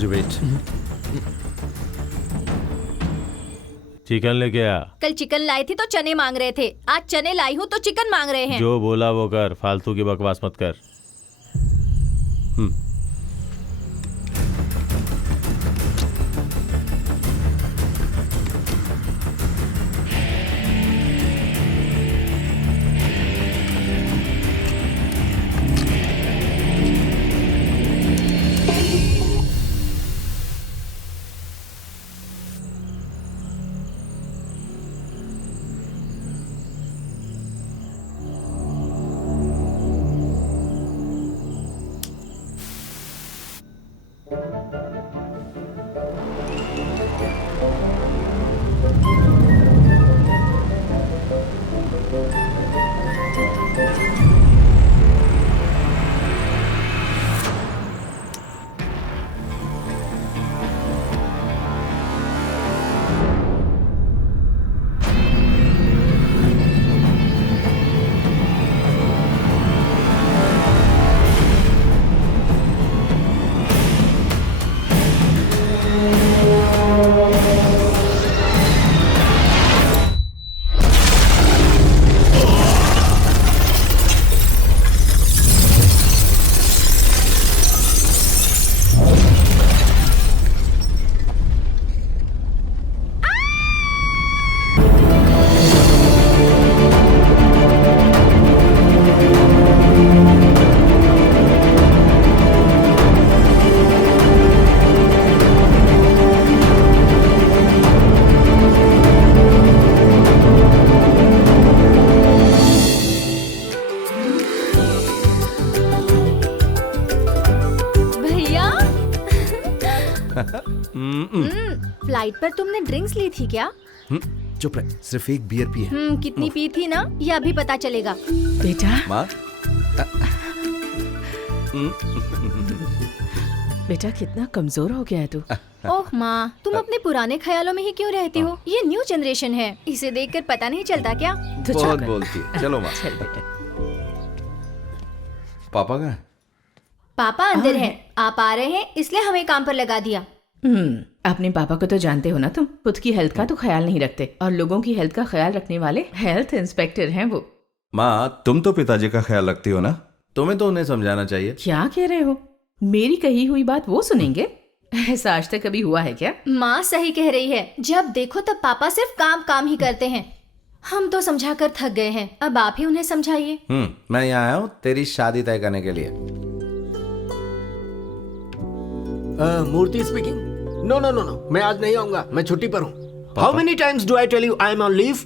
Raju wait. Chicken लेके आ। कल chicken लाई थी तो चने मांग रहे थे, आज चने लाई हूँ तो चिकन मांग रहे हैं। जो बोला वो कर, फालतू की बकवास मत कर। फ्लाइट पर तुमने ड्रिंक्स ली थी क्या? चुप रहे, सिर्फ एक बियर पी है। कितनी पी थी ना, ये अभी पता चलेगा। बेटा माँ बेटा कितना कमजोर हो गया है तू। ओह माँ, तुम अपने पुराने ख्यालों में ही क्यों रहती हो? ये न्यू जनरेशन है, इसे देखकर पता नहीं चलता क्या? तो चल बहुत कर। बोलती है। चलो माँ। चल बेटा। पापा कहाँ है? पापा अंदर हैं, आप आ रहे हैं इसलिए हमें काम पर लगा दिया। अपने पापा को तो जानते हो ना तुम, खुद की हेल्थ का तो ख्याल नहीं रखते और लोगों की हेल्थ का ख्याल रखने वाले हेल्थ इंस्पेक्टर हैं वो। माँ तुम तो पिताजी का ख्याल रखती हो ना, तुम्हें तो उन्हें समझाना चाहिए। क्या कह रहे हो? मेरी कही हुई बात वो सुनेंगे? ऐसा आज तक कभी हुआ है क्या? माँ सही कह रही है, जब देखो तब पापा सिर्फ काम काम ही करते हैं। हम तो समझा कर थक गए हैं, अब आप ही उन्हें समझाइए। मैं यहाँ आया हूँ तेरी शादी तय करने के लिए। Murthy speaking. No no no no, मैं आज नहीं आऊंगा, मैं छुट्टी पर हूँ। How many times do I tell you I am on leave?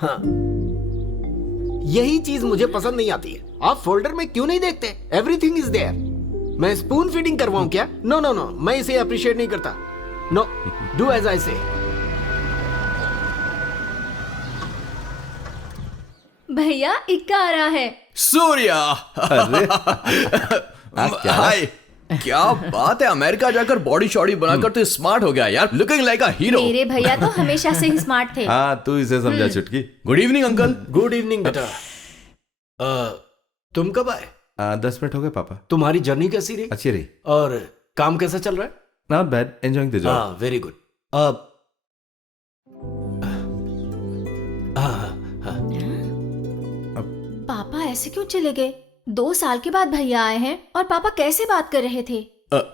हाँ, यही चीज मुझे पसंद नहीं आती है। आप फोल्डर में क्यों नहीं देखते? Everything is there. मैं स्पून फीडिंग करवाऊं क्या? नो नो नो, मैं इसे अप्रिशिएट नहीं करता। नो, डू एज आई से। भैया इक्का आ रहा है। सूर्या। हाय। क्या बात है, अमेरिका जाकर बॉडी शॉडी बनाकर तो स्मार्ट हो गया यार, लुकिंग लाइक अ हीरो। मेरे भैया तो हमेशा से ही स्मार्ट थे। हाँ तू इसे समझा चुटकी। Good evening uncle. Good evening बेटा। तुम कब आए? 10 मिनट हो गए पापा। तुम्हारी जर्नी कैसी रही? अच्छी रही। और काम कैसा चल रहा है? Not bad, enjoying the job. हाँ वेरी गुड। पापा ऐसे क्यों चले गए? 2 साल के बाद भैया आए हैं और पापा कैसे बात कर रहे थे?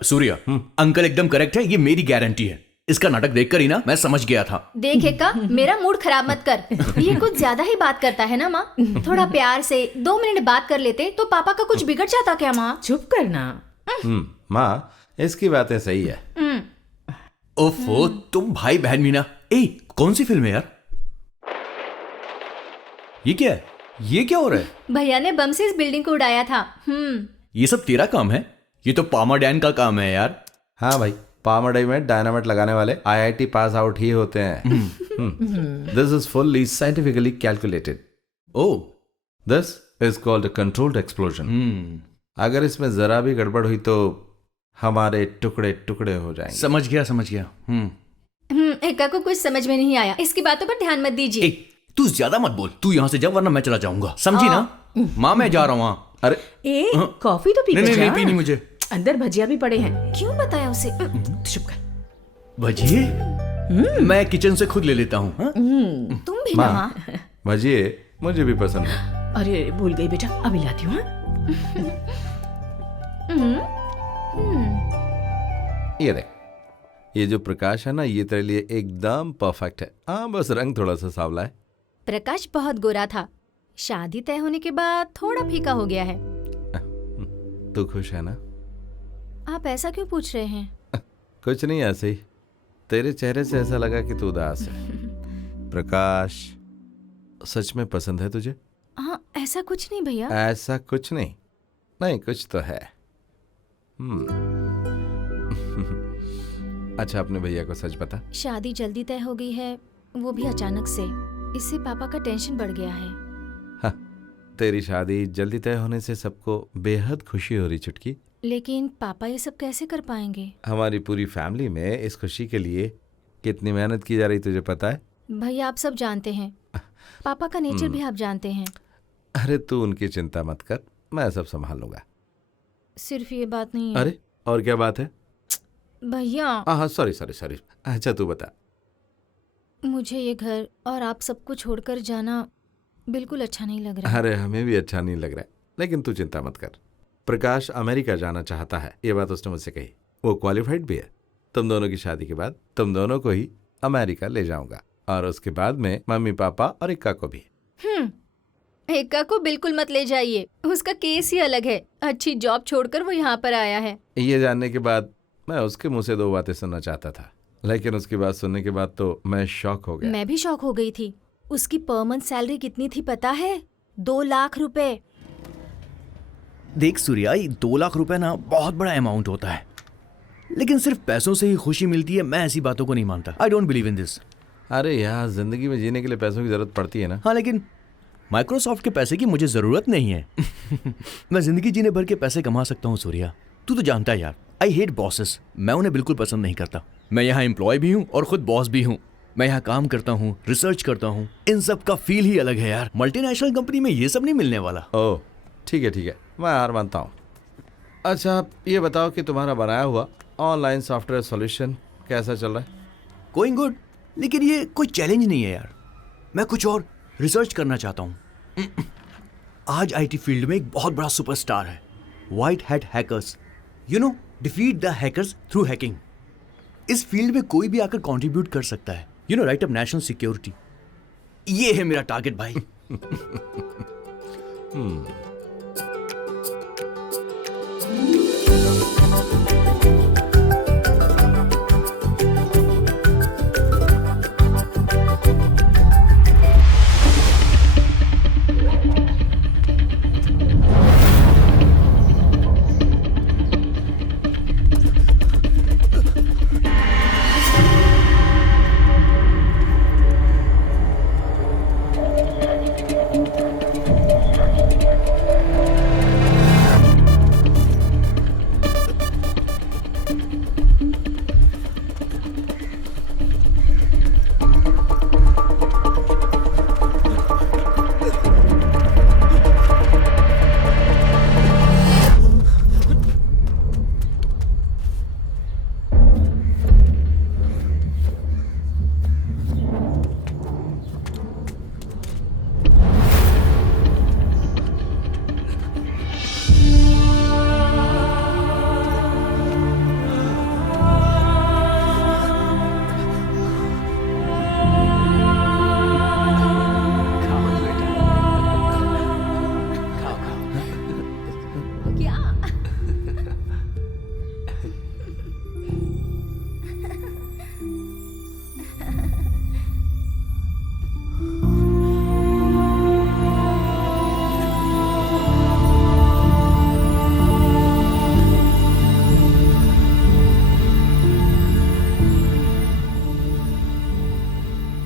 सूर्या, अंकल एकदम करेक्ट है, ये मेरी गारंटी है। इसका नाटक देखकर ही ना मैं समझ गया था। देख एक्का, मेरा मूड खराब मत कर। ये कुछ ज्यादा ही बात करता है ना माँ। थोड़ा प्यार से 2 मिनट बात कर लेते तो पापा का कुछ बिगड़ जाता क्या माँ? चुप करना। माँ इसकी बातें सही है। ओफो, तुम भाई बहन भी ना। ए, कौन सी फिल्म है यार? ये क्या है? ये क्या हो रहा है? भैया ने बम से इस बिल्डिंग को उड़ाया था। ये सब तेरा काम है? ये तो पामाडैन का काम है यार। हाँ भाई, पामाडाई में डायनामाइट लगाने वाले IIT पास आउट ही होते हैं। This is fully scientifically calculated. Oh, this is called a controlled explosion. अगर इसमें जरा भी गड़बड़ हुई तो हमारे टुकड़े टुकड़े हो जाएंगे। समझ गया समझ गया। एक्का को कुछ समझ में नहीं आया, इसकी बातों पर ध्यान मत दीजिए। तू ज्यादा मत बोल, तू यहाँ से जा वरना मैं चला जाऊंगा, समझी ना? माँ मैं जा रहा हूँ। अरे ए, कॉफी तो पी नहीं के नहीं जा। नहीं पीनी मुझे। अंदर भजिया भी पड़े हैं। क्यों बताया उसे? चुप कर। भजिए मैं किचन से खुद ले लेता हूँ। हाँ? तुम भी ना। माँ भजिए मुझे भी पसंद है। अरे भूल गई बेटा, अभी लाती हूँ। ये देख, ये जो प्रकाश है ना, ये तेरे लिए एकदम परफेक्ट है। हाँ, बस रंग थोड़ा सा सांवला है। प्रकाश बहुत गोरा था, शादी तय होने के बाद थोड़ा फीका हो गया है। तू खुश है ना? आप ऐसा क्यों पूछ रहे हैं? कुछ नहीं, ऐसे ही। तेरे चेहरे से ऐसा लगा कि तू उदास है। प्रकाश सच में पसंद है तुझे? हाँ, ऐसा कुछ नहीं भैया। ऐसा कुछ नहीं? नहीं, कुछ तो है। अच्छा, अपने भैया को सच बता। शादी जल्दी तय हो गई है, वो भी अचानक से। इससे पापा का टेंशन बढ़ गया है। हाँ, तेरी शादी जल्दी तय होने से सबको बेहद खुशी हो रही चुटकी। लेकिन पापा ये सब कैसे कर पाएंगे? हमारी पूरी फैमिली में इस खुशी के लिए कितनी मेहनत की जा रही तुझे पता है? भैया आप सब जानते हैं, पापा का नेचर भी आप जानते हैं। अरे तू उनकी चिंता मत कर, मैं सब संभाल लूंगा। सिर्फ ये बात नहीं है। अरे और क्या बात है? भैया हाँ, सॉरी। अच्छा तू बता। मुझे ये घर और आप सबको छोड़कर जाना बिल्कुल अच्छा नहीं लग रहा। अरे हमें भी अच्छा नहीं लग रहा है, लेकिन तू चिंता मत कर। प्रकाश अमेरिका जाना चाहता है, ये बात उसने मुझसे कही। वो क्वालिफाइड भी है। तुम दोनों की शादी के बाद तुम दोनों को ही अमेरिका ले जाऊंगा, और उसके बाद में मम्मी पापा और इक्का को भी। इक्का को बिल्कुल मत ले जाइए, उसका केस ही अलग है। अच्छी जॉब छोड़कर वो यहाँ पर आया है। ये जानने के बाद मैं उसके मुंह से 2 बातें सुनना चाहता था, लेकिन उसकी बात सुनने के बाद तो मैं शॉक हो गया। मैं भी शॉक हो गई थी। उसकी पर मंथ सैलरी कितनी थी पता है? 2 लाख रुपए। देख सूर्या, ये 2 लाख रुपए ना बहुत बड़ा अमाउंट होता है, लेकिन सिर्फ पैसों से ही खुशी मिलती है, मैं ऐसी बातों को नहीं मानता। I don't believe in this. अरे यार, जिंदगी में जीने के लिए पैसों की जरूरत पड़ती है ना। हाँ, लेकिन माइक्रोसॉफ्ट के पैसे की मुझे जरूरत नहीं है। मैं जिंदगी जीने भर के पैसे कमा सकता हूँ सूर्या, तू तो जानता है यार। आई हेट बॉसेस, मैं उन्हें बिल्कुल पसंद नहीं करता। मैं यहाँ एम्प्लॉय भी हूँ और खुद बॉस भी हूँ। मैं यहाँ काम करता हूँ, रिसर्च करता हूँ, इन सब का फील ही अलग है यार। मल्टीनेशनल कंपनी में ये सब नहीं मिलने वाला। ओह ठीक है, मैं हार मानता हूँ। अच्छा आप ये बताओ कि तुम्हारा बनाया हुआ ऑनलाइन सॉफ्टवेयर सॉल्यूशन कैसा चल रहा है? गोइंग गुड, लेकिन ये कोई चैलेंज नहीं है यार। मैं कुछ और रिसर्च करना चाहता हूँ। आज आईटी फील्ड में एक बहुत बड़ा सुपरस्टार है, white hat hackers. You know, defeat the hackers through hacking. इस फील्ड में कोई भी आकर कंट्रीब्यूट कर सकता है। You know, right up national security. ये है मेरा टारगेट भाई।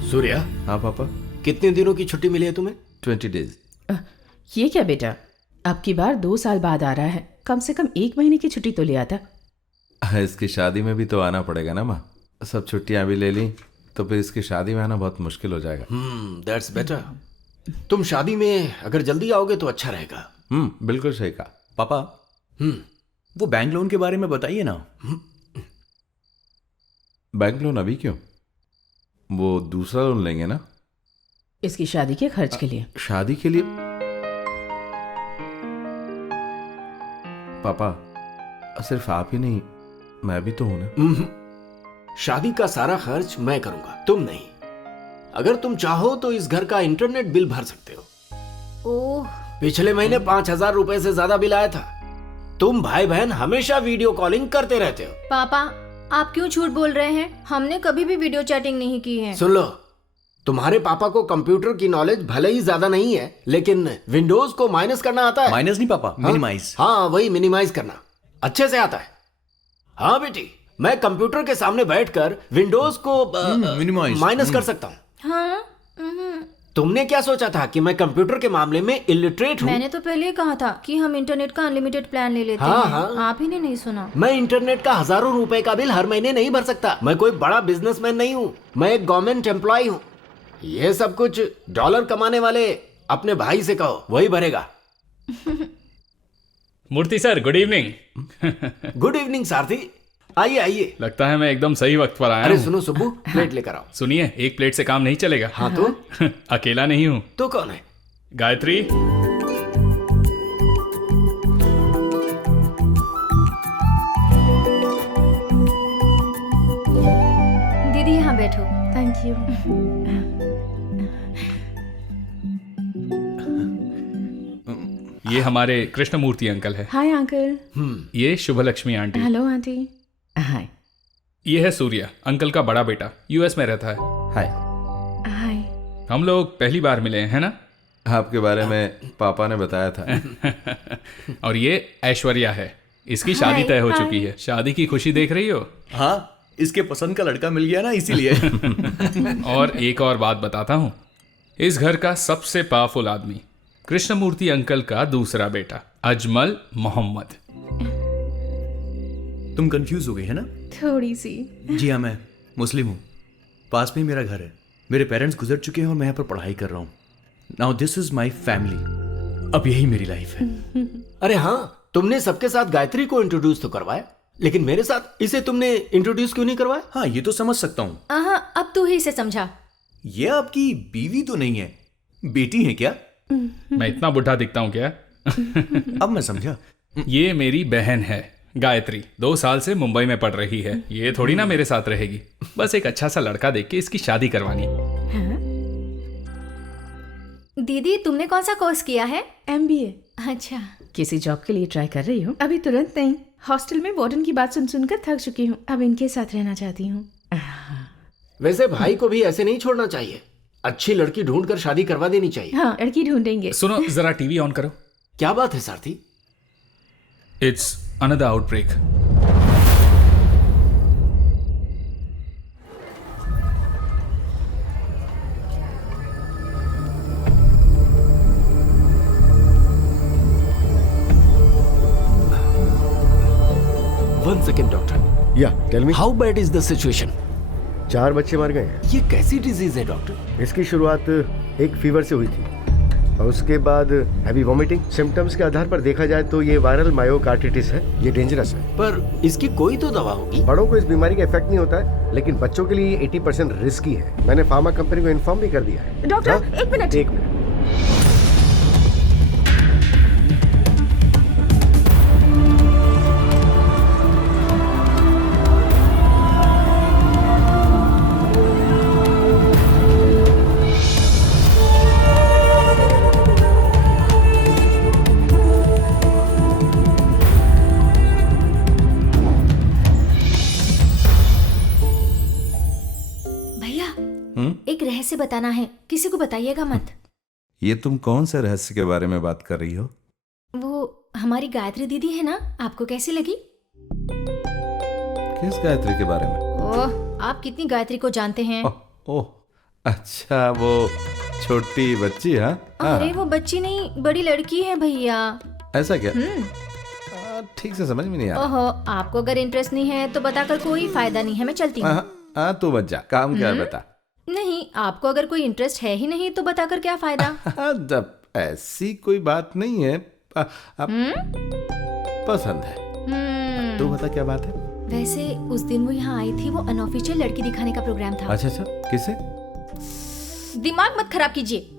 सूर्या, हाँ पापा। कितने दिनों की छुट्टी मिली है तुम्हें? 20 डेज। ये क्या बेटा, अब की बार 2 साल बाद आ रहा है, कम से कम 1 महीने की छुट्टी तो ले आता। इसकी शादी में भी तो आना पड़ेगा ना माँ। सब छुट्टियां भी ले ली तो फिर इसकी शादी में आना बहुत मुश्किल हो जाएगा। That's better. तुम शादी में अगर जल्दी आओगे तो अच्छा रहेगा। बिल्कुल सही कहा। पापा वो बैंक लोन के बारे में बताइए ना। बैंक लोन अभी क्यों? वो दूसरा लोन लेंगे ना इसकी शादी के खर्च के लिए। शादी के लिए। पापा सिर्फ आप ही नहीं, मैं भी तो हूं ना। शादी का सारा खर्च मैं करूंगा, तुम नहीं। अगर तुम चाहो तो इस घर का इंटरनेट बिल भर सकते हो। ओह, पिछले महीने 5,000 रुपए से ज्यादा बिल आया था। तुम भाई बहन हमेशा वीडियो कॉलिंग करते रहते हो। पापा आप क्यों झूठ बोल रहे हैं? हमने कभी भी वीडियो चैटिंग नहीं की है। सुन लो, तुम्हारे पापा को कंप्यूटर की नॉलेज भले ही ज्यादा नहीं है, लेकिन विंडोज को माइनस करना आता है। माइनस नहीं पापा, मिनिमाइज। हाँ, वही मिनिमाइज करना अच्छे से आता है। हाँ बेटी, मैं कंप्यूटर के सामने बैठकर विंडोज को minimize, माइनस कर सकता हूँ। हाँ, तुमने क्या सोचा था कि मैं कंप्यूटर के मामले में इलिटरेट हूँ? मैंने तो पहले ही कहा था कि हम इंटरनेट का अनलिमिटेड प्लान ले लेते हाँ, हैं। हाँ। आप ही ने नहीं सुना। मैं इंटरनेट का हजारों रुपए का बिल हर महीने नहीं भर सकता। मैं कोई बड़ा बिजनेसमैन नहीं हूँ, मैं एक गवर्नमेंट एम्प्लॉय हूँ। ये सब कुछ डॉलर कमाने वाले अपने भाई से कहो, वही भरेगा। Murthy sir, good evening. Good evening Sarathi, आइए आइए। लगता है मैं एकदम सही वक्त पर आया अरे हूँ। सुनो सुब्बू, प्लेट लेकर आओ। सुनिए, एक प्लेट से काम नहीं चलेगा। हाँ तो अकेला नहीं हूँ। तो कौन है? गायत्री, दीदी यहाँ बैठो। Thank you. ये हमारे कृष्णमूर्ति अंकल है। Hi uncle. ये Shubhalakshmi aunty. Hello aunty. Hi. ये है सूर्या, अंकल का बड़ा बेटा, यूएस में रहता है। हाय। हाय। हम लोग पहली बार मिले हैं, है ना? आपके बारे में पापा ने बताया था। और ये ऐश्वर्या है, इसकी शादी तय हो चुकी है। शादी की खुशी देख रही हो? हाँ, इसके पसंद का लड़का मिल गया ना, इसीलिए। और एक और बात बताता हूँ, इस घर का सबसे पावरफुल आदमी कृष्णमूर्ति अंकल का दूसरा बेटा अजमल मोहम्मद। तुम कंफ्यूज हो गई है ना? थोड़ी सी। जी हाँ, मैं मुस्लिम हूँ। पास में ही मेरा घर है। मेरे पेरेंट्स गुजर चुके हैं और मैं यहाँ पर पढ़ाई कर रहा हूँ। Now this is my family. अब यही मेरी लाइफ है। अरे हाँ, तुमने सबके साथ गायत्री को इंट्रोड्यूस तो करवाया, लेकिन मेरे साथ इसे तुमने इंट्रोड्यूस क्यों नहीं करवाया? हाँ, ये तो समझ सकता हूँ। अब तू ही इसे समझा। ये आपकी बीवी तो नहीं है, बेटी है क्या? मैं इतना बुढ़ा दिखता हूँ क्या? अब मैं समझा। ये मेरी बहन है गायत्री, 2 साल से मुंबई में पढ़ रही है। ये थोड़ी ना मेरे साथ रहेगी। बस एक अच्छा सा लड़का देख के इसकी शादी करवानी। दीदी तुमने कौन सा कोर्स किया है? MBA। अच्छा। किसी जॉब के लिए ट्राई कर रही हूँ। अभी तुरंत नहीं। हॉस्टल में वार्डन की बात सुन सुनकर थक चुकी हूँ। अब इनके साथ रहना चाहती हूँ। वैसे भाई को भी ऐसे नहीं छोड़ना चाहिए। अच्छी लड़की ढूंढकर शादी करवा देनी चाहिए। हाँ, लड़की ढूंढेंगे। सुनो, जरा टीवी ऑन करो। क्या बात है Sarathi? It's another outbreak. One second, doctor. या tell me. How bad is the situation? 4 बच्चे मर गए हैं। ये कैसी डिजीज है डॉक्टर? इसकी शुरुआत एक फीवर से हुई थी और उसके बाद हैवी वॉमिटिंग। सिम्टम्स के आधार पर देखा जाए तो ये वायरल मायोकार्डिटिस है। ये डेंजरस है। पर इसकी कोई तो दवा होगी। बड़ों को इस बीमारी का इफेक्ट नहीं होता है, लेकिन बच्चों के लिए 80% रिस्की है। मैंने फार्मा कंपनी को इन्फॉर्म भी कर दिया है। डॉक्टर, हाँ? एक मिनट। एक मिनट। भैया एक रहस्य बताना है, किसी को बताइएगा मत। ये तुम कौन से रहस्य के बारे में बात कर रही हो? वो हमारी गायत्री दीदी है ना, आपको कैसी लगी? किस गायत्री के बारे में? ओह, आप कितनी गायत्री को जानते हैं? ओह, अच्छा, वो छोटी बच्ची। हाँ अरे वो बच्ची नहीं, बड़ी लड़की है भैया। ऐसा क्या? ठीक से समझ में नहीं आ रहा। ओहो, आपको अगर इंटरेस्ट नहीं है तो बताकर कोई फायदा नहीं है, मैं चलती हूँ। हाँ, तू बच जा। काम क्या है बता। नहीं, आपको अगर कोई इंटरेस्ट है ही नहीं तो बताकर क्या फायदा? जब ऐसी कोई बात नहीं है। पसंद है। तू बता क्या बात है? वैसे उस दिन वो यहाँ आई थी, वो अनऑफिशियल लड़की दिखाने का प्रोग्राम था। अच्छा अच्छा, किसे? दिमाग मत खराब कीजिए।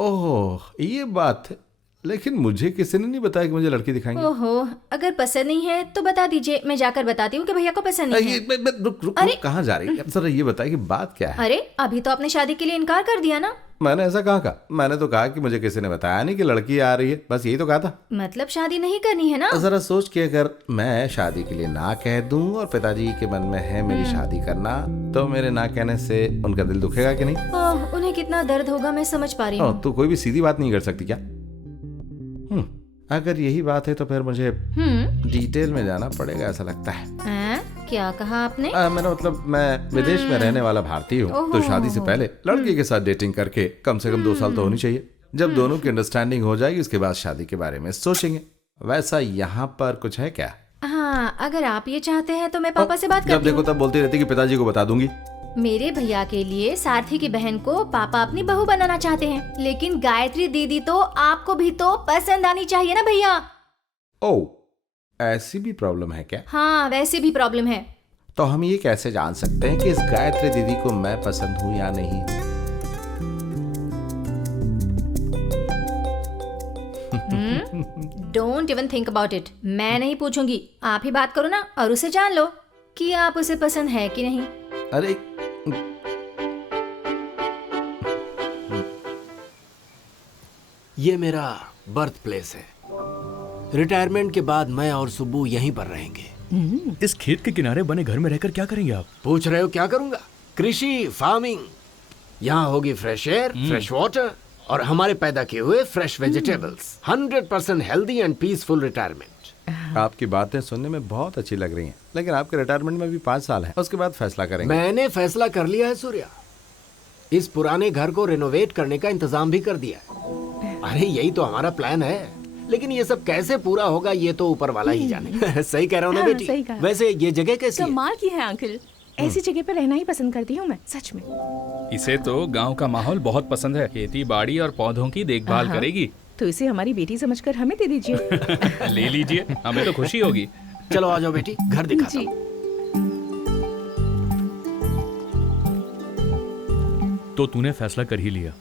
ओह ये बात है, लेकिन मुझे किसी ने नहीं बताया कि मुझे लड़की दिखाएंगे। ओहो, अगर पसंद नहीं है तो बता दीजिए, मैं जाकर बताती हूँ कि भैया को पसंद नहीं है। रुक अरे! कहाँ जा रही है? जरा ये बता कि बात क्या है? अरे अभी तो आपने शादी के लिए इनकार कर दिया ना। मैंने ऐसा कहा? मैंने तो कहा कि मुझे किसी ने बताया नहीं कि लड़की आ रही है, बस यही तो कहा था। मतलब शादी नहीं करनी है ना? जरा सोच के, अगर मैं शादी के लिए ना कह दूं और पिताजी के मन में है मेरी शादी करना, तो मेरे ना कहने से उनका दिल दुखेगा कि नहीं? ओह, उन्हें कितना दर्द होगा मैं समझ पा रही हूँ। तू कोई भी सीधी बात नहीं कर सकती क्या? अगर यही बात है तो फिर मुझे डिटेल में जाना पड़ेगा ऐसा लगता है। क्या कहा आपने? मेरा मतलब, मैं विदेश में रहने वाला भारतीय हूँ, तो शादी से पहले लड़की के साथ डेटिंग करके कम से कम 2 साल तो होनी चाहिए। जब दोनों की अंडरस्टैंडिंग हो जाएगी उसके बाद शादी के बारे में सोचेंगे। वैसा यहाँ पर कुछ है क्या? हाँ, अगर आप ये चाहते हैं तो मैं पापा से बात जब करती देखो हूँ। तब बोलती रहती कि पिताजी को बता दूंगी। मेरे भैया के लिए सारथी की बहन को पापा अपनी बहू बनाना चाहते हैं, लेकिन गायत्री दीदी तो आपको भी तो पसंद आनी चाहिए ना भैया। ओह, ऐसी भी प्रॉब्लम है क्या? हाँ, वैसे भी प्रॉब्लम है। तो हम ये कैसे जान सकते हैं कि इस गायत्री दीदी को मैं पसंद हूँ या नहीं? Don't even think about it. मैं नहीं पूछूंगी, आप ही बात करो ना और उसे जान लो कि आप उसे पसंद है कि नहीं। अरे ये मेरा बर्थ प्लेस है। रिटायरमेंट के बाद मैं और सुब्बू यहीं पर रहेंगे। इस खेत के किनारे बने घर में रहकर क्या करेंगे आप? पूछ रहे हो क्या करूंगा? कृषि, फार्मिंग। यहाँ होगी फ्रेश एयर, फ्रेश वाटर और हमारे पैदा किए हुए fresh vegetables. 100% healthy and peaceful retirement. आपकी बातें सुनने में बहुत अच्छी लग रही हैं, लेकिन आपके रिटायरमेंट में भी 5 साल है, उसके बाद फैसला करेंगे। मैंने फैसला कर लिया है सूर्या। इस पुराने घर को रिनोवेट करने का इंतजाम भी कर दिया है। अरे यही तो हमारा प्लान है, लेकिन ये सब कैसे पूरा होगा ये तो ऊपर वाला ही जाने। सही कह रहा हूँ ना हाँ, सही बेटी? कहा। वैसे ये जगह कैसी है? कमाल की है अंकल, ऐसी जगह पर रहना ही पसंद करती हूँ मैं, सच में। इसे तो गांव का माहौल बहुत पसंद है। खेती बाड़ी और पौधों की देखभाल हाँ। करेगी। तो इसे हमारी बेटी समझकर हमें दे दीजिए। ले लीजिए, हमें तो खुशी होगी। चलो आ जाओ बेटी, घर दिखाता जी। हूँ। तो तूने फैसला कर ही लिया?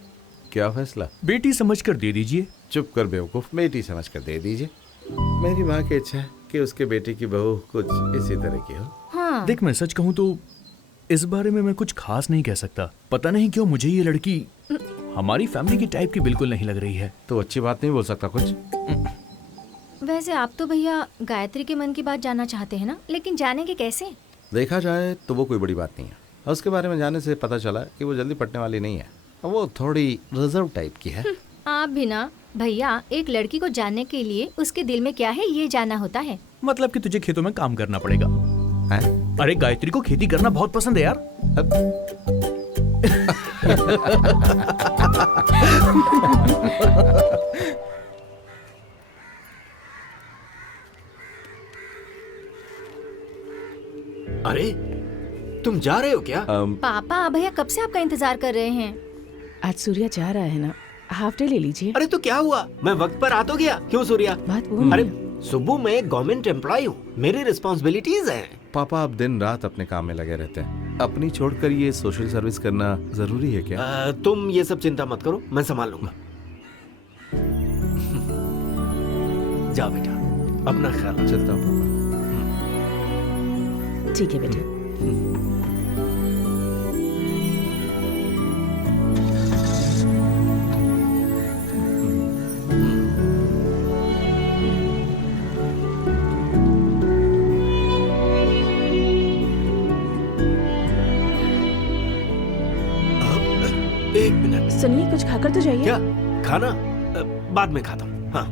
क्या फैसला? बेटी समझकर दे दीजिए। चुप कर बेवकूफ, बेटी समझ कर दे दीजिए। मेरी माँ की इच्छा है कि उसके बेटे की बहू कुछ इसी तरह की हो। हाँ। देख, मैं सच कहूँ तो इस बारे में मैं कुछ खास नहीं कह सकता। पता नहीं क्यों मुझे ये लड़की हमारी फैमिली की टाइप की बिल्कुल नहीं लग रही है। तो अच्छी बात नहीं बोल सकता कुछ? वैसे आप तो भैया गायत्री के मन की बात जानना चाहते हैं ना, लेकिन जानेंगे कैसे? देखा जाए तो वो कोई बड़ी बात नहीं है। उसके बारे में जानने से पता चला कि वो जल्दी पटने वाली नहीं है, वो थोड़ी रिजर्व टाइप की है। आप भी ना भैया, एक लड़की को जानने के लिए उसके दिल में क्या है ये जानना होता है। मतलब कि तुझे खेतों में काम करना पड़ेगा। हैं? अरे गायत्री को खेती करना बहुत पसंद है यार। अरे तुम जा रहे हो क्या? पापा भैया कब से आपका इंतजार कर रहे हैं। आज सूर्या जा रहा है ना, हाफ डे ले लीजिए। अरे तो क्या हुआ, मैं वक्त पर आ तो गया। क्यों सूर्या? बात वो अरे सुब्बू, मैं एक गवर्नमेंट एम्प्लॉय हूँ, मेरी रिस्पॉन्सिबिलिटीज हैं। पापा आप दिन रात अपने काम में लगे रहते हैं, अपनी छोड़कर ये सोशल सर्विस करना जरूरी है क्या? तुम ये सब चिंता मत करो, मैं संभाल लूंगा। जाओ बेटा, अपना ख्याल रखो। चलता हूँ पापा। ठीक है बेटा। एक मिनट। सुनिए, कुछ खाकर तो जाइए। क्या खाना? बाद में खाता हूँ। हाँ।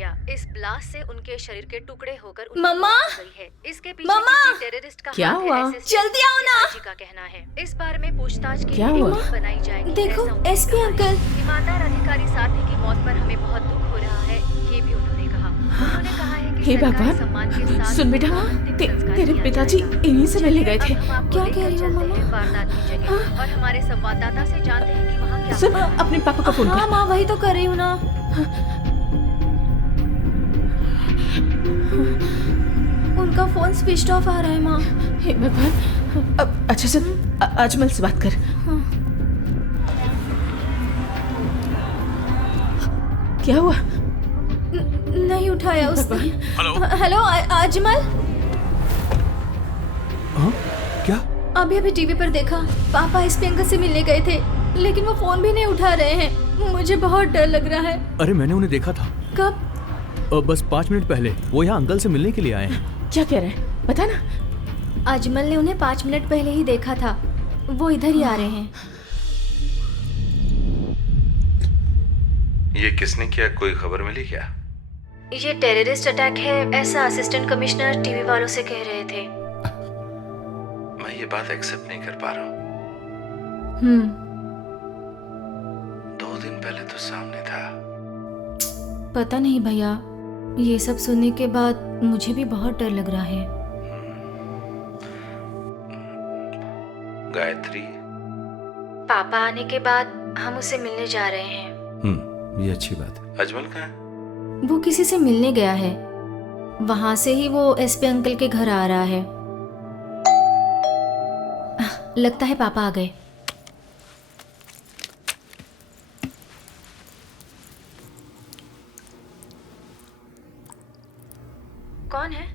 गया। इस ब्लास्ट से उनके शरीर के टुकड़े होकर मम्मा! मौत हो गई है। इसके पीछे मम्मा! किसी टेररिस्ट का क्या हाथ है, हुआ? ऐसे जल्दी आओ ना! जी का कहना है। इस बारे में पूछताछ के क्या लिए हुआ? टीम बनाई जाएगी। देखो, ऐसा उन्होंने एसपी कहा है। अंकल। ईमानदार अधिकारी साथी की मौत पर हमें बहुत दुख हो रहा है, ये भी उन्होंने कहा। उन्होंने कहा है कि हे सरकारी भगवान, सम्मान के साथ सुन बेटा, अंतिम संस्कार तेरे किया पिताजी जाएगा। इन्हीं से मिलने गए थे। अब हम आपको क्या लेकर कह रही हो, चलते मम्मा? हैं वारदात की जगह और हमारे संवाददाता से जानते हैं कि वहाँ क्या सुन, हुआ। अपने पापा को फोन हाँ कर। माँ, वही तो कर रही हूँ ना। उनका फोन स्विच ऑफ आ रहा है माँ। हे भगवान, अब अच्छा सुन, अजमल से बात कर। क्या हुआ? नहीं उठाया उसने। हेलो अजमल। हाँ? क्या? अभी अभी टीवी पर देखा, पापा एसपी अंकल से मिलने गए थे, लेकिन वो फोन भी नहीं उठा रहे हैं। मुझे बहुत डर लग रहा है। अरे मैंने उन्हें देखा था। कब? बस 5 मिनट पहले वो यहाँ अंकल से मिलने के लिए आए हैं। क्या कह रहे हैं? बता ना। अजमल ने उन्हें 5 मिनट पहले ही देखा था। वो इधर ही आ रहे हैं। ये किसने किया, कोई खबर मिली क्या? ये टेररिस्ट अटैक है, ऐसा असिस्टेंट कमिश्नर टीवी वालों से कह रहे थे। मैं ये बात एक्सेप्ट नहीं कर पा रहा हूँ। 2 दिन पहले तो सामने था। पता नहीं भैया, ये सब सुनने के बाद मुझे भी बहुत डर लग रहा है। गायत्री, पापा आने के बाद हम उसे मिलने जा रहे हैं। ये अच्छी बात है। अजमल कहाँ है? वो किसी से मिलने गया है, वहां से ही वो एसपी अंकल के घर आ रहा है। लगता है पापा आ गए। कौन है?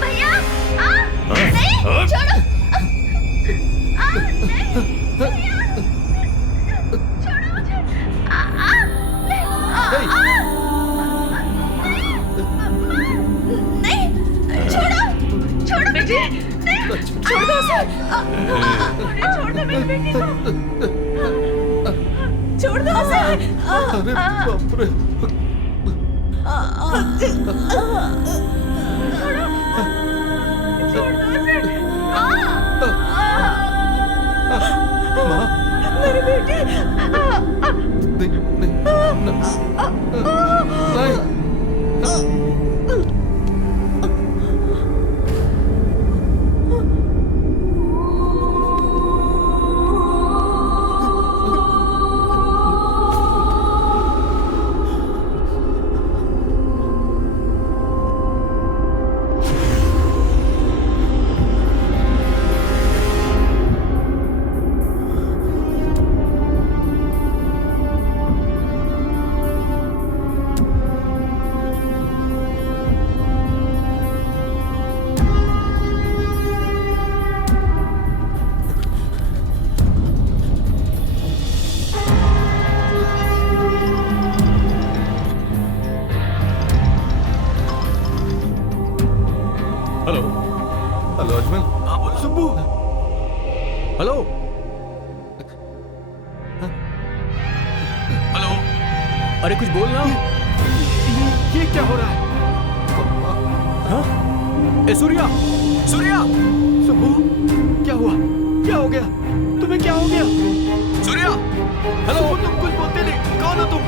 भैया! नहीं, छोड़ो! छोड़ दो उसे! छोड़ दो मेरी बेटी को! छोड़ दो उसे! अरे बाप रे! माँ, मेरी बेटी! नहीं। हेलो अजमल। हाँ बोलो। सुब्बू। हेलो। हेलो। अरे कुछ बोल ना। ये क्या हो रहा है? हाँ? ए सूर्या, सूर्या, सुब्बू, क्या हुआ? क्या हो गया? तुम्हें क्या हो गया? सूर्या। हेलो। सुब्बू, तुम कुछ बोलते नहीं। कौन हो तुम?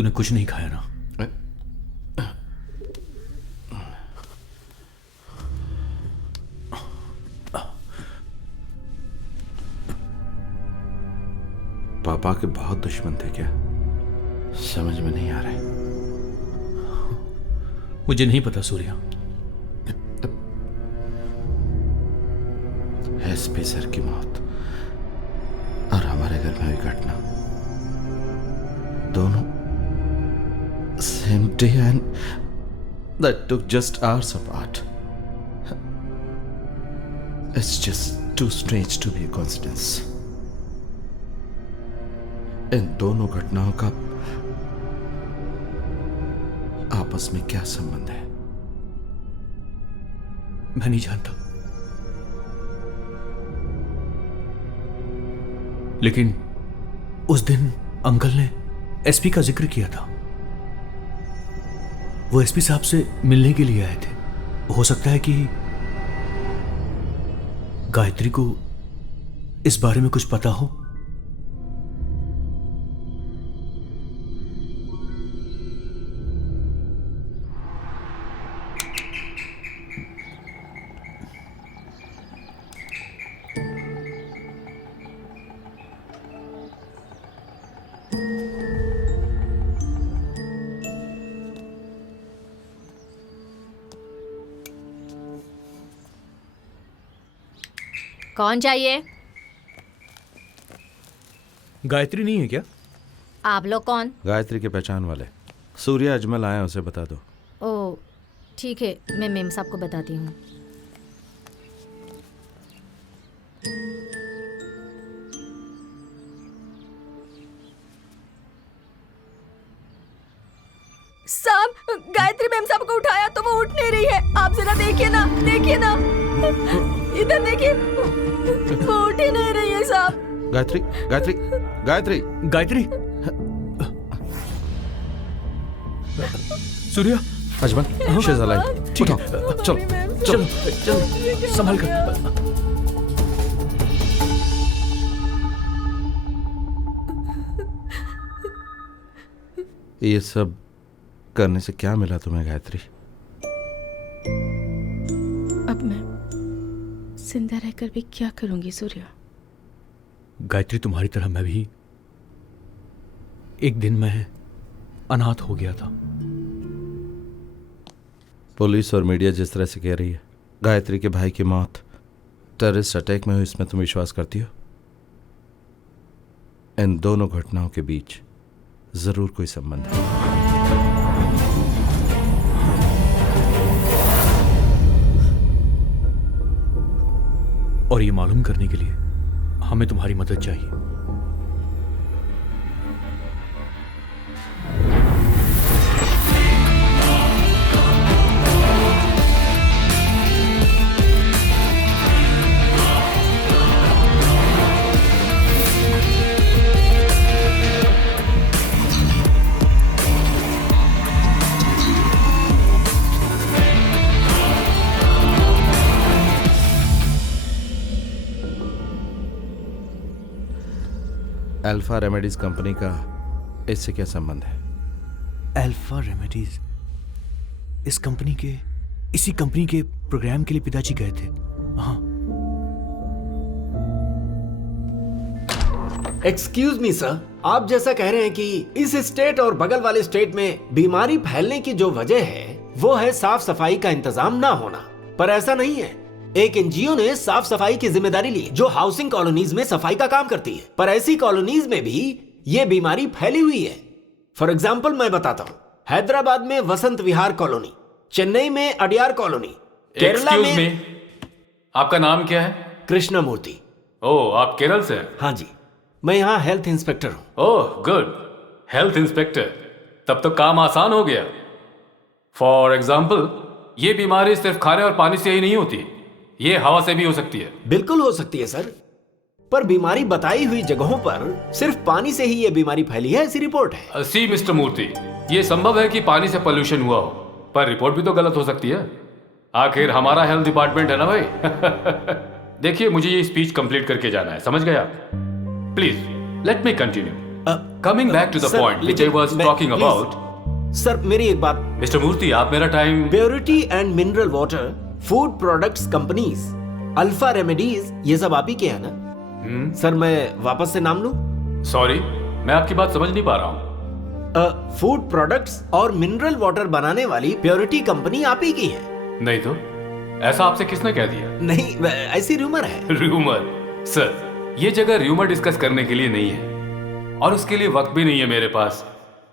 तूने कुछ नहीं खाया ना? पापा के बहुत दुश्मन थे क्या? समझ में नहीं आ रहा है। मुझे नहीं पता सूर्या। एसपी सर की मौत और हमारे घर में हुई घटना, दोनों same day and that took just hours apart. It's just too strange to be a coincidence. इन दोनों घटनाओं का आपस में क्या संबंध है? मैं नहीं जानता, लेकिन उस दिन अंकल ने एसपी का जिक्र किया था। वो एसपी साहब से मिलने के लिए आए थे। हो सकता है कि गायत्री को इस बारे में कुछ पता हो। कौन चाहिए? गायत्री नहीं है क्या? आप लोग कौन? गायत्री के पहचान वाले सूर्या अजमल आया, उसे बता दो। ओ ठीक है, मैं मेम साहब को बताती हूँ। साहब, गायत्री मैम साहब को उठाया तो वो उठ नहीं रही है। आप जरा देखिए ना, देखिए ना, इधर देखिए, वो उठ ही नहीं रही है साहब। Gayatri, Gayatri, Gayatri, Gayatri. Surya, Ajmal, she is alive. ठीक है, चलो चलो चलो, संभाल कर। ये सब करने से क्या मिला तुम्हें गायत्री? अब मैं जिंदा रहकर भी क्या करूंगी सूर्या? गायत्री, तुम्हारी तरह मैं भी एक दिन मैं अनाथ हो गया था। पुलिस और मीडिया जिस तरह से कह रही है गायत्री के भाई की मौत टेररिस्ट अटैक में हुई, इसमें तुम विश्वास करती हो? इन दोनों घटनाओं के बीच जरूर कोई संबंध है। और ये मालूम करने के लिए हमें तुम्हारी मदद चाहिए। अल्फा रेमेडीज कंपनी का इससे क्या संबंध है? अल्फा रेमेडीज इसी कंपनी के प्रोग्राम के लिए पिताजी गए थे। हाँ। एक्सक्यूज मी सर, आप जैसा कह रहे हैं कि इस स्टेट और बगल वाले स्टेट में बीमारी फैलने की जो वजह है वो है साफ सफाई का इंतजाम ना होना, पर ऐसा नहीं है। एक एनजीओ ने साफ सफाई की जिम्मेदारी ली जो हाउसिंग कॉलोनीज में सफाई का काम करती है, पर ऐसी कॉलोनीज में भी ये बीमारी फैली हुई है। फॉर एग्जाम्पल मैं बताता हूँ, हैदराबाद में वसंत विहार कॉलोनी, चेन्नई में अडियार कॉलोनी, केरला में। आपका नाम क्या है? कृष्णा मूर्ति। ओह, आप केरल से हैं? हाँ जी, मैं यहाँ हेल्थ इंस्पेक्टर हूँ। ओह गुड, हेल्थ इंस्पेक्टर, तब तो काम आसान हो गया। फॉर एग्जाम्पल, ये बीमारी सिर्फ खाने और पानी से ही नहीं होती, ये हवा से भी हो सकती है। बिल्कुल हो सकती है सर, पर बीमारी बताई हुई जगहों पर सिर्फ पानी से ही ये बीमारी फैली है, ऐसी रिपोर्ट है। सी मिस्टर मूर्ति, ये संभव है कि पानी से पोल्यूशन हुआ हो, पर रिपोर्ट भी तो गलत हो सकती है। आखिर हमारा हेल्थ डिपार्टमेंट है ना भाई। देखिए, मुझे ये स्पीच कंप्लीट करके जाना है, समझ गए आप? Please let me continue. Coming back to the point which I was talking about. Sir मेरी एक बात। मिस्टर मूर्ति, आप मेरा time. Purity and mineral water, food products companies, alpha remedies, ये सब आप ही के हैं ना? सर मैं वापस से नाम लूं? सॉरी, मैं आपकी बात समझ नहीं पा रहा हूँ। फूड प्रोडक्ट्स और मिनरल वाटर बनाने वाली प्योरिटी कंपनी आप ही की है? नहीं तो ऐसा आपसे किसने कह दिया? नहीं, ऐसी रूमर है। रूमर? सर, ये जगह रूमर डिस्कस करने के लिए नहीं है और उसके लिए वक्त भी नहीं है मेरे पास।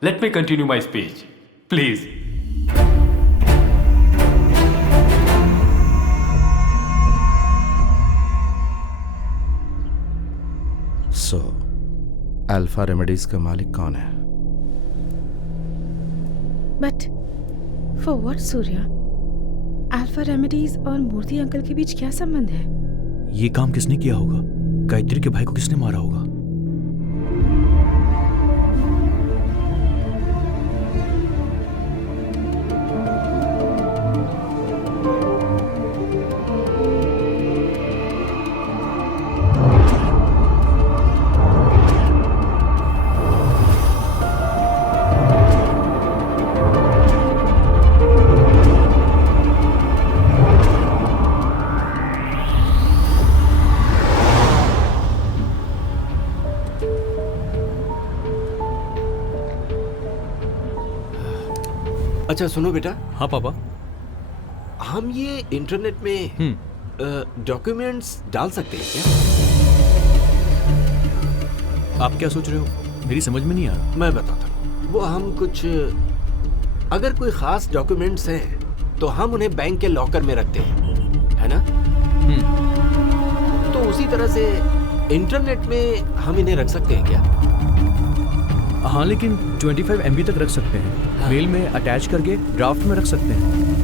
Let me continue my speech please. So Alpha Remedies का मालिक कौन है? But for what Surya? Alpha Remedies और मूर्ति अंकल के बीच क्या संबंध है? ये काम किसने किया होगा? गायत्री के भाई को किसने मारा होगा? अच्छा सुनो बेटा। हाँ पापा। हम ये इंटरनेट में डॉक्यूमेंट्स डाल सकते हैं क्या? आप क्या सोच रहे हो? मेरी समझ में नहीं आ रहा। मैं बताता हूँ। वो हम कुछ, अगर कोई खास डॉक्यूमेंट्स हैं तो हम उन्हें बैंक के लॉकर में रखते हैं, है ना? तो उसी तरह से इंटरनेट में हम इन्हें रख सकते हैं क्या? हाँ, लेकिन 25 MB तक रख सकते हैं। हाँ। मेल में अटैच करके ड्राफ्ट में रख सकते हैं।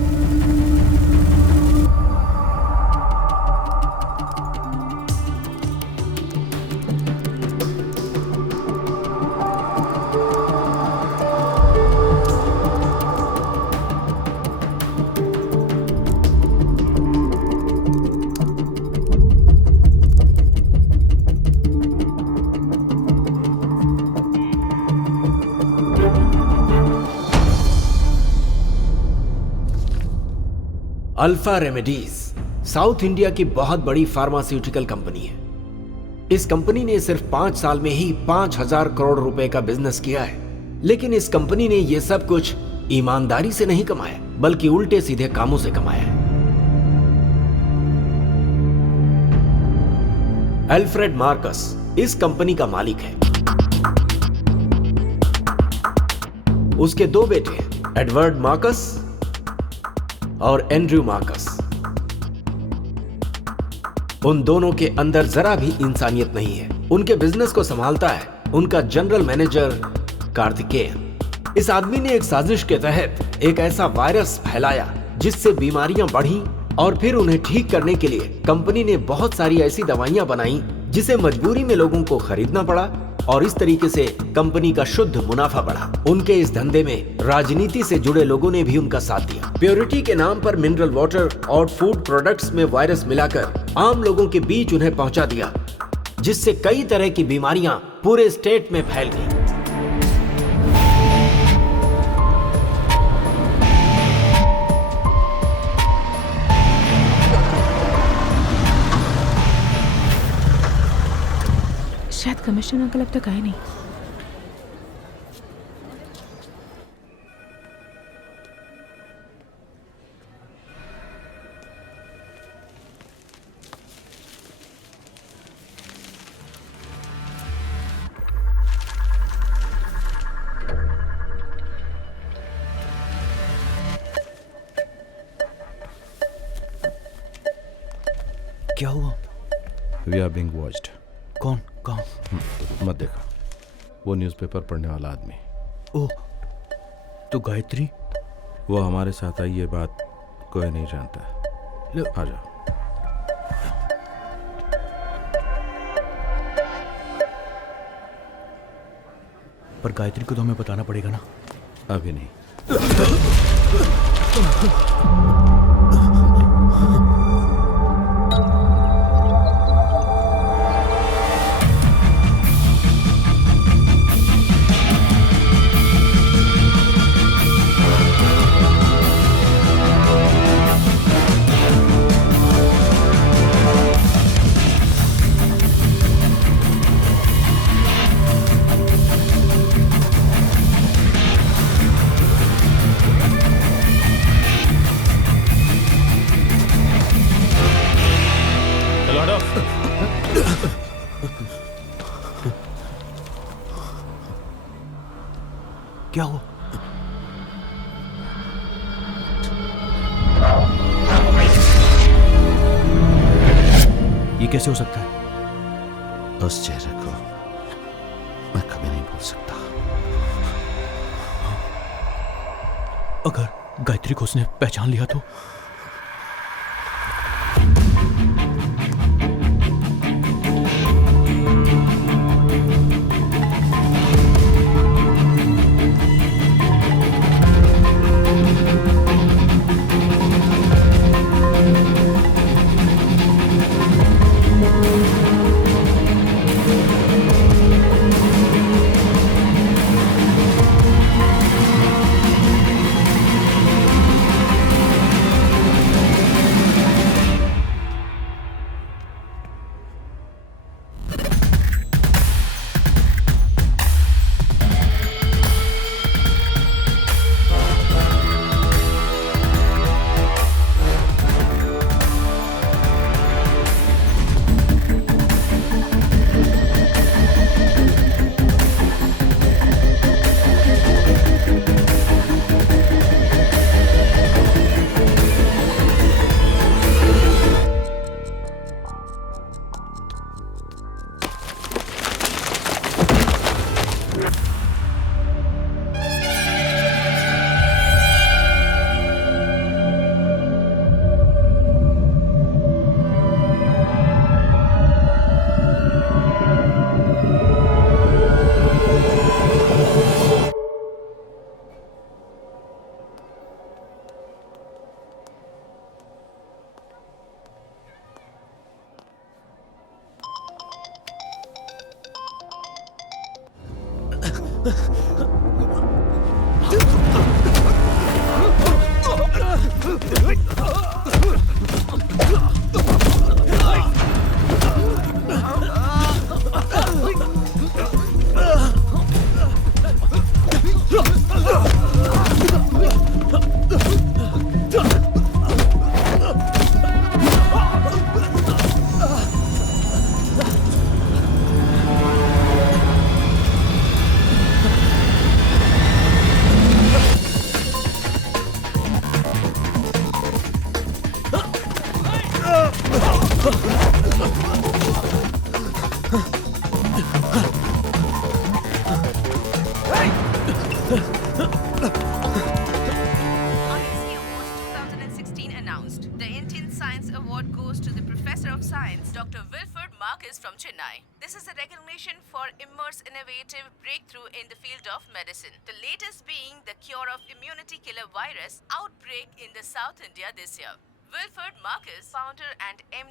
अल्फा रेमेडीज साउथ इंडिया की बहुत बड़ी फार्मास्यूटिकल कंपनी है। इस कंपनी ने सिर्फ 5 साल में ही 5000 करोड़ रुपए का बिजनेस किया है। लेकिन इस कंपनी ने यह सब कुछ ईमानदारी से नहीं कमाया, बल्कि उल्टे सीधे कामों से कमाया है। एल्फ्रेड मार्कस इस कंपनी का मालिक है। उसके 2 बेटे, एडवर्ड मार्कस और एंड्रयू मार्कस। उन दोनों के अंदर जरा भी इंसानियत नहीं है। उनके बिजनेस को संभालता है उनका जनरल मैनेजर कार्तिकेयन। इस आदमी ने एक साजिश के तहत एक ऐसा वायरस फैलाया जिससे बीमारियां बढ़ी और फिर उन्हें ठीक करने के लिए कंपनी ने बहुत सारी ऐसी दवाइयां बनाई जिसे मजबूरी में लोगों को खरीदना पड़ा और इस तरीके से कंपनी का शुद्ध मुनाफा बढ़ा। उनके इस धंधे में राजनीति से जुड़े लोगों ने भी उनका साथ दिया। प्योरिटी के नाम पर मिनरल वाटर और फूड प्रोडक्ट्स में वायरस मिलाकर आम लोगों के बीच उन्हें पहुंचा दिया, जिससे कई तरह की बीमारियां पूरे स्टेट में फैल गई। शायद कमिश्नर अंकल अब तक आए नहीं। क्या हुआ? We are being watched. कौन? कहाँ? मत देखो, वो न्यूज़पेपर पढ़ने वाला आदमी। ओह, तो गायत्री? वो हमारे साथ आई, ये बात कोई नहीं जानता। आ जाओ। पर गायत्री को तो हमें बताना पड़ेगा ना। अभी नहीं। क्या हुआ? ये कैसे हो सकता है? उस चेहरे को मैं कभी नहीं भूल सकता। अगर गायत्री को उसने पहचान लिया तो?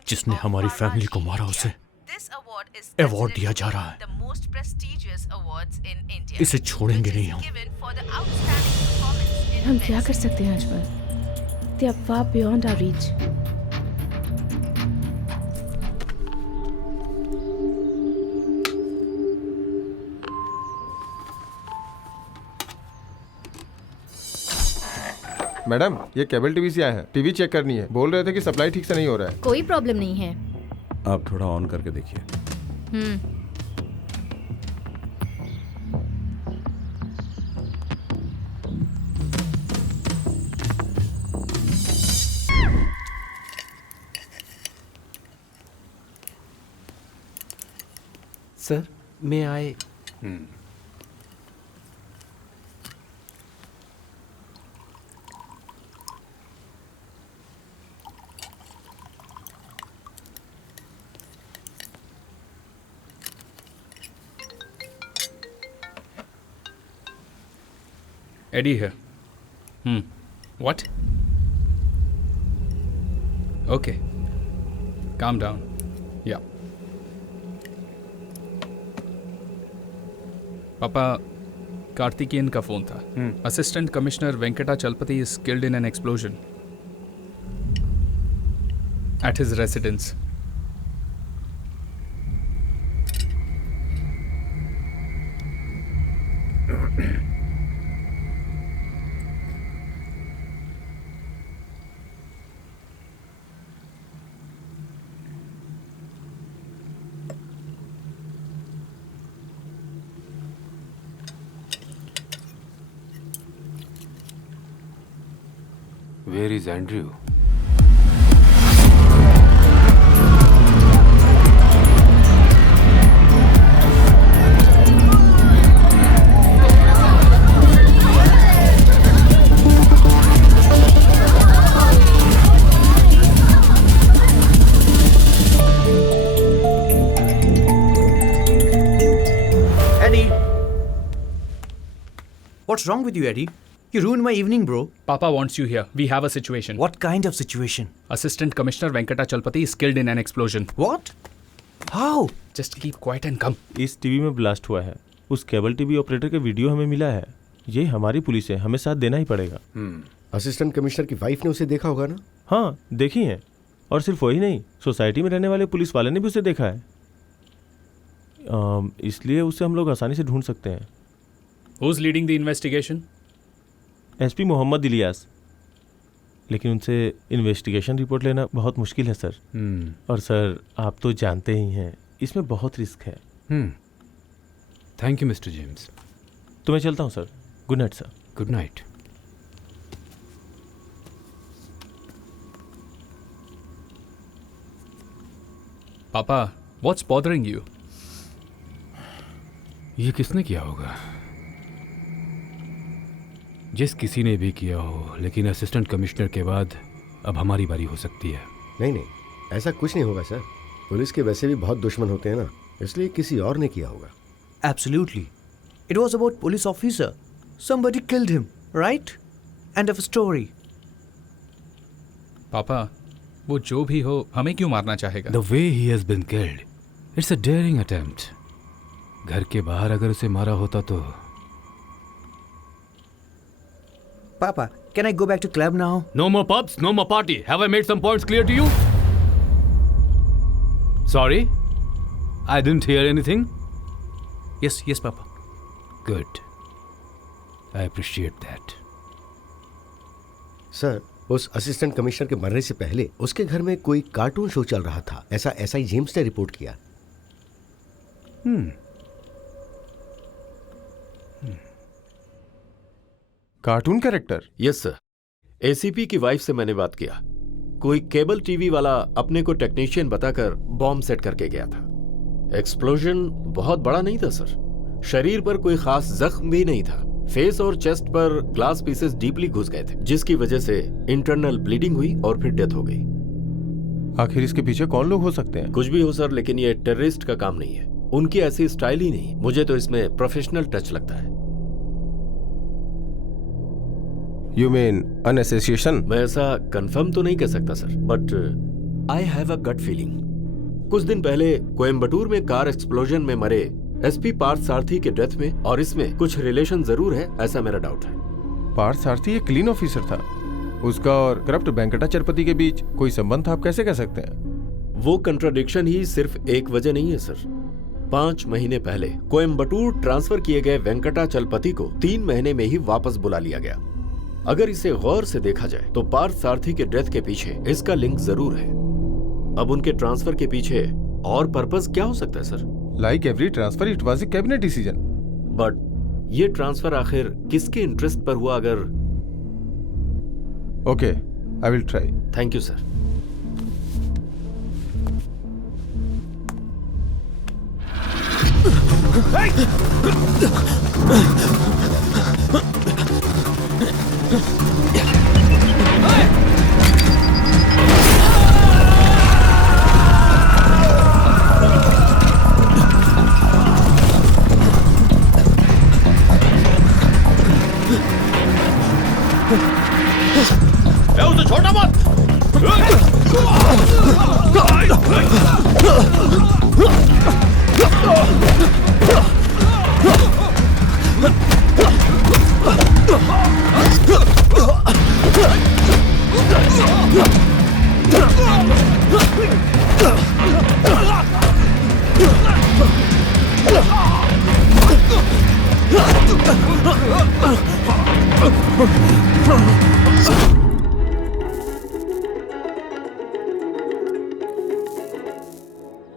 जिसने हमारी फैमिली को मारा उसे अवार्ड दिया जा रहा है। इसे छोड़ेंगे नहीं हम। हम क्या कर सकते हैं Ajmal? They are far beyond our reach. Madam, ये केबल टीवी से आए हैं। टीवी चेक करनी है। बोल रहे थे कि सप्लाई ठीक से नहीं हो रहा है। कोई प्रॉब्लम नहीं है। आप थोड़ा ऑन करके देखिए। सर, मैं आए। Eddie here. What? Okay. Calm down. Yeah. पापा, कार्तिकेयन का फोन था। Assistant commissioner Venkata Chalapathi is killed in an explosion at his residence. Where is Andrew? What's wrong with you, Eddie? You ruined my evening, bro. Papa wants you here. We have a situation. What kind of situation? Assistant Commissioner Venkata Chalpati is killed in an explosion. What? How? Just keep quiet and come. इस TV में blast हुआ है। उस cable TV operator का video हमें मिला है। ये हमारी पुलिस है, हमें साथ देना ही पड़ेगा। असिस्टेंट कमिश्नर की वाइफ ने उसे देखा होगा ना? हाँ, देखी है। और सिर्फ वही नहीं, सोसाइटी में रहने वाले पुलिस वाले ने भी उसे देखा है। इसलिए उसे हम लोग आसानी से ढूंढ सकते हैं। Who's leading the investigation? SP Mohammed Ilyas. लेकिन उनसे इन्वेस्टिगेशन रिपोर्ट लेना बहुत मुश्किल है सर। और सर, आप तो जानते ही हैं, इसमें बहुत रिस्क है। Thank you mister James. तो मैं चलता हूँ sir. Good night sir. Good night. पापा, what's bothering you? ये किसने किया होगा? जिस किसी ने भी किया हो, लेकिन असिस्टेंट कमिश्नर के बाद अब हमारी बारी हो सकती है। नहीं नहीं, ऐसा कुछ नहीं होगा सर। पुलिस के वैसे भी बहुत दुश्मन होते हैं ना, इसलिए किसी और ने किया होगा। Absolutely. It was about police officer. Somebody killed him, right? End of story. पापा, वो जो भी हो, हमें क्यों मारना चाहेगा? The way he has been killed, it's a daring attempt. घर के बाहर अगर उसे मारा होता तो। Papa, can I go back to club now? No more pubs, no more party. Have I made some points clear to you? Sorry? I didn't hear anything? Yes, Papa. Good. I appreciate that. Sir, उस assistant commissioner के मरने से पहले उसके घर में कोई cartoon show चल रहा था, ऐसा एसआई जेम्स ने रिपोर्ट किया। Cartoon character? Yes sir. ACP की वाइफ से मैंने बात किया। कोई केबल टीवी वाला अपने को टेक्नीशियन बताकर बॉम्ब सेट करके गया था। एक्सप्लोजन बहुत बड़ा नहीं था सर। शरीर पर कोई खास जख्म भी नहीं था। फेस और चेस्ट पर ग्लास पीसेस डीपली घुस गए थे, जिसकी वजह से इंटरनल ब्लीडिंग हुई और फिर डेथ हो गई। आखिर इसके पीछे कौन लोग हो सकते हैं? कुछ भी हो सर, लेकिन ये टेररिस्ट का काम नहीं है। उनकी ऐसी स्टाइल ही नहीं। मुझे तो इसमें प्रोफेशनल टच लगता है। You mean an association? मैं ऐसा कंफर्म तो नहीं कह सकता sir, but I have a gut feeling. कुछ दिन पहले कोयम्बटूर में कार एक्सप्लोजन में मरे एसपी पार्थ सारथी के डेथ में और इसमें कुछ रिलेशन जरूर है, ऐसा मेरा डाउट है। पार्थ सारथी एक क्लीन ऑफिसर था। उसका और करप्ट वेंकटा चलपति के बीच कोई संबंध था, आप कैसे कह सकते हैं? वो कंट्राडिक्शन ही सिर्फ एक वजह नहीं है सर। 5 महीने पहले कोयम्बटूर ट्रांसफर किए गए वेंकटा चलपति को 3 महीने में ही वापस बुला लिया गया। अगर इसे गौर से देखा जाए तो पार्थ सारथी के डेथ के पीछे इसका लिंक जरूर है। अब उनके ट्रांसफर के पीछे और पर्पस क्या हो सकता है sir? Like every transfer, it was a cabinet decision. But ये ट्रांसफर आखिर किसके इंटरेस्ट पर हुआ? अगर Okay, I will try. Thank you sir. उसे छोड़ना मत।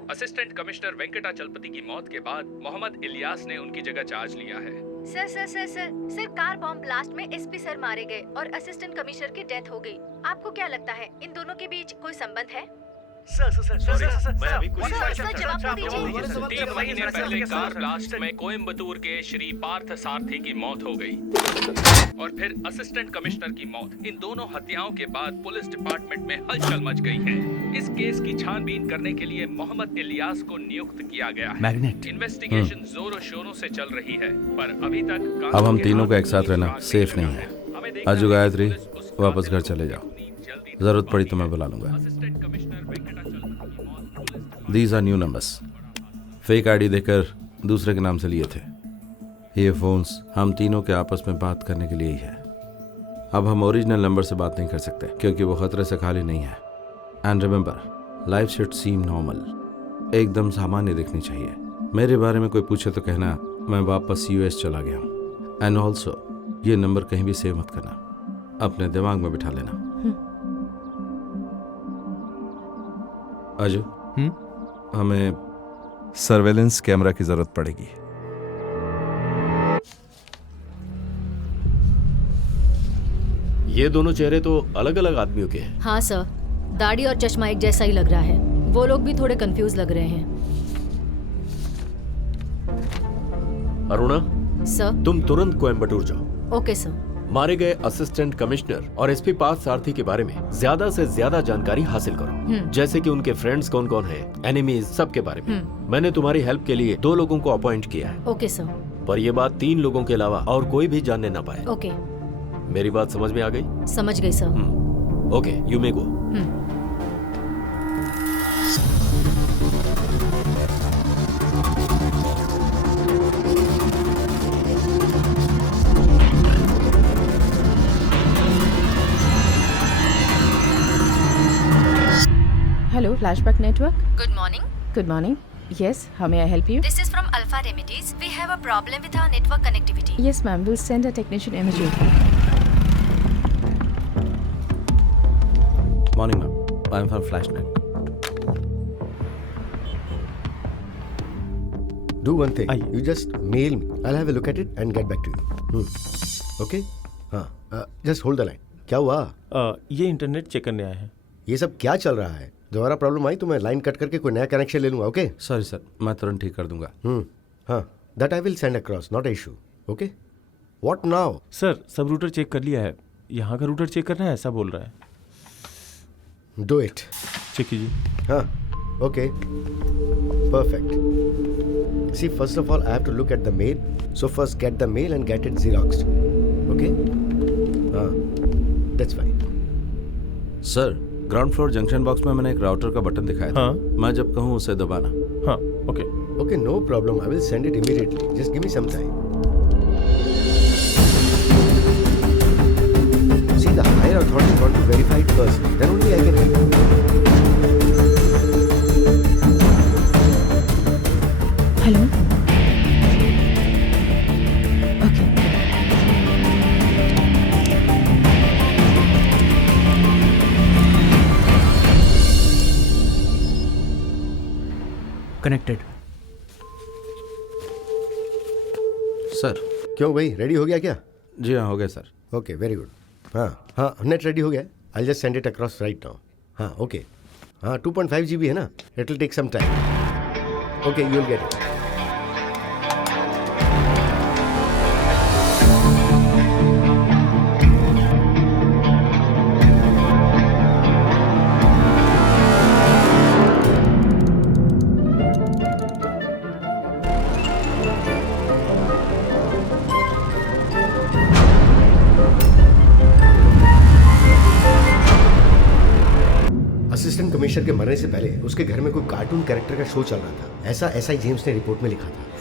असिस्टेंट कमिश्नर वेंकटा चलपति की मौत के बाद मोहम्मद इलियास ने उनकी जगह चार्ज लिया है। Sir sir sir sir sir car bomb blast में एसपी सर मारे गए और असिस्टेंट कमिश्नर की डेथ हो गई। आपको क्या लगता है इन दोनों के बीच कोई संबंध है? मैं अभी कुछ सर जवाब तो दीजिए। 3 महीने पहले कार ब्लास्ट में कोयम्बतूर के श्री पार्थ सारथी की मौत हो गई और फिर असिस्टेंट कमिश्नर की मौत। इन दोनों हत्याओं के बाद पुलिस डिपार्टमेंट में हलचल मच गई है। इस केस की छानबीन करने के लिए मोहम्मद इलियास को नियुक्त किया गया है। मैग्नेट। इन्वेस्टिगेशन जोरों शोरों से चल रही है पर अभी तक अब हम तीनों का एक साथ रहना सेफ नहीं है। आजू गायत्री, वापस घर चले जाओ। जरूरत पड़ी तो मैं बुला लूंगा। These are new numbers. Fake ID देकर दूसरे के नाम से लिए थे। ये फोन्स हम तीनों के आपस में बात करने के लिए ही है। अब हम ओरिजिनल नंबर से बात नहीं कर सकते क्योंकि वो खतरे से खाली नहीं है। And remember, life should seem normal, एकदम सामान्य दिखनी चाहिए। मेरे बारे में कोई पूछे तो कहना मैं वापस यूएस चला गया हूँ। एंड ऑल्सो ये नंबर कहीं भी सेव मत करना, अपने दिमाग में बिठा लेना। अजय, हमें सर्वेलेंस कैमरा की जरूरत पड़ेगी। ये दोनों चेहरे तो अलग अलग आदमियों के हैं। हाँ सर, दाढ़ी और चश्मा एक जैसा ही लग रहा है। वो लोग भी थोड़े कंफ्यूज लग रहे हैं। अरुणा सर। तुम तुरंत कोयम्बटूर जाओ। Okay sir. मारे गए असिस्टेंट कमिश्नर और एसपी पार्थ सारथी के बारे में ज्यादा से ज्यादा जानकारी हासिल करो, जैसे कि उनके फ्रेंड्स कौन कौन हैं, एनिमीज, सब के बारे में। मैंने तुम्हारी हेल्प के लिए 2 लोगों को अपॉइंट किया है। Okay sir. पर ये बात 3 लोगों के अलावा और कोई भी जानने ना पाए। ओके। मेरी बात समझ में आ गई? समझ गई sir. Okay, you may go. Hello, flashback network. Good morning. Good morning. Yes, how may I help you? This is from Alpha Remedies. We have a problem with our network connectivity. Yes, ma'am. We'll send a technician immediately. Morning, ma'am. I'm from FlashNet. Do one thing. You just mail me. I'll have a look at it and get back to you. Okay? हाँ. Just hold the line. क्या हुआ? ये internet check करने आया है। ये सब क्या चल रहा है? दोबारा प्रॉब्लम आई तो मैं लाइन कट करके कोई नया कनेक्शन ले लूंगा। ओके? सॉरी सर, मैं तुरंत ठीक कर दूंगा। हाँ, that I will send across, not a issue. Okay? What now? Sir, सब रूटर चेक कर लिया है। यहाँ का रूटर चेक करना है ऐसा बोल रहा है। Do it. चेक कीजिए। हाँ, okay, perfect. See, first of all I have to look at the mail, so first get the mail and get it xeroxed. Okay? हाँ, that's fine. Sir, ground floor junction box में मैंने एक router का button दिखाया था। मैं जब कहूँ उसे दबाना। हाँ, okay. Okay, no problem. I will send it immediately. Just give me some time. See, the higher authority got to verify it first. Then only I can help you. Hello. Okay. Connected. Sir. क्यों भाई, ready हो गया क्या? जी हाँ, हो गया sir. Okay, very good. हाँ हाँ, नेट रेडी हो गया। I just send it across right now. हाँ, ओके। हाँ, 2.5 GB है ना? It will take some time. Okay, you will get it. Assistant commissioner के मरने से पहले उसके घर में कोई कार्टून कैरेक्टर का शो चल रहा था, ऐसा एसआई जेम्स ने रिपोर्ट में लिखा था।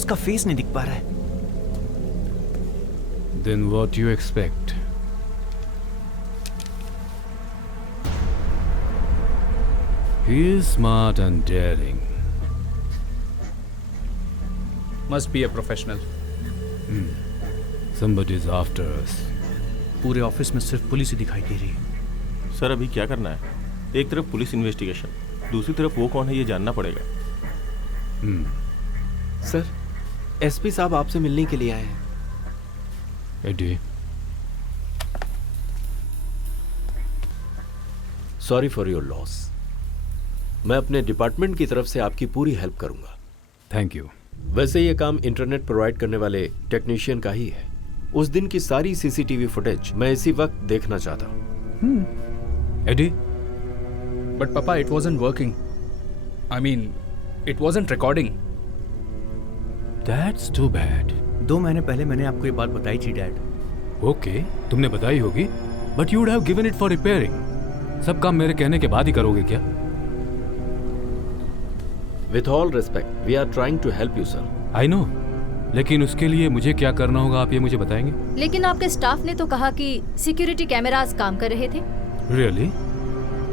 उसका फेस नहीं दिख पा रहा है। Then what you expect? He is smart and daring. Must be a professional. Somebody is after us. पूरे ऑफिस में सिर्फ पुलिस ही दिखाई दे रही है। सर अभी क्या करना है? एक तरफ पुलिस इन्वेस्टिगेशन, दूसरी तरफ वो कौन है ये जानना पड़ेगा। सर, एसपी साहब आपसे मिलने के लिए आए हैं। Eddie, sorry for your loss. मैं अपने डिपार्टमेंट की तरफ से आपकी पूरी हेल्प करूंगा। Thank you. वैसे ये काम इंटरनेट प्रोवाइड करने वाले टेक्नीशियन का ही है। उस दिन की सारी सीसीटीवी फुटेज मैं इसी वक्त देखना चाहता हूँ। Eddie, But Papa, it wasn't working. I mean, it wasn't recording. That's too bad. 2 महीने पहले मैंने आपको ये बात बताई थी डैड। Okay, तुमने बताई होगी, but you would have given it for repairing. सब काम मेरे कहने के बाद ही करोगे क्या? With all respect, we are trying to help you, sir. I know. लेकिन उसके लिए मुझे क्या करना होगा आप ये मुझे बताएंगे? लेकिन आपके स्टाफ ने तो कहा कि सिक्योरिटी कैमरास काम कर रहे थे। Really?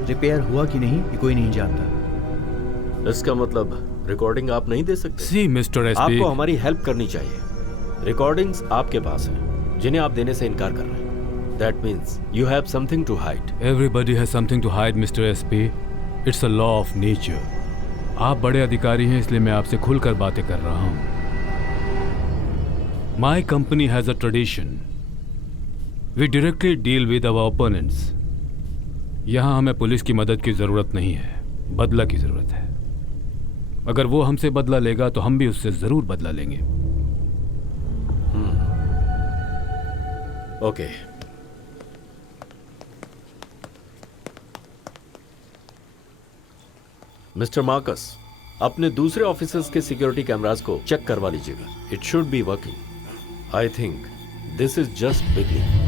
रिपेयर हुआ कि नहीं ये कोई नहीं जानता। इसका मतलब रिकॉर्डिंग आप नहीं दे सकते? See, Mr. SP. आपको हमारी हेल्प करनी चाहिए। रिकॉर्डिंग्स आपके पास हैं, जिन्हें आप देने से इनकार कर रहे हैं। That means you have something to hide. Everybody has something to hide, Mr. SP. It's a law of nature. आप बड़े अधिकारी हैं इसलिए मैं आपसे खुलकर बातें कर रहा हूँ। My company has a tradition. We directly deal with our opponents. यहाँ हमें पुलिस की मदद की जरूरत नहीं है, बदला की जरूरत है। अगर वो हमसे बदला लेगा तो हम भी उससे जरूर बदला लेंगे। ओके। मिस्टर मार्कस, अपने दूसरे ऑफिसर्स के सिक्योरिटी कैमरास को चेक करवा लीजिएगा। It should be working. I think this is just beginning.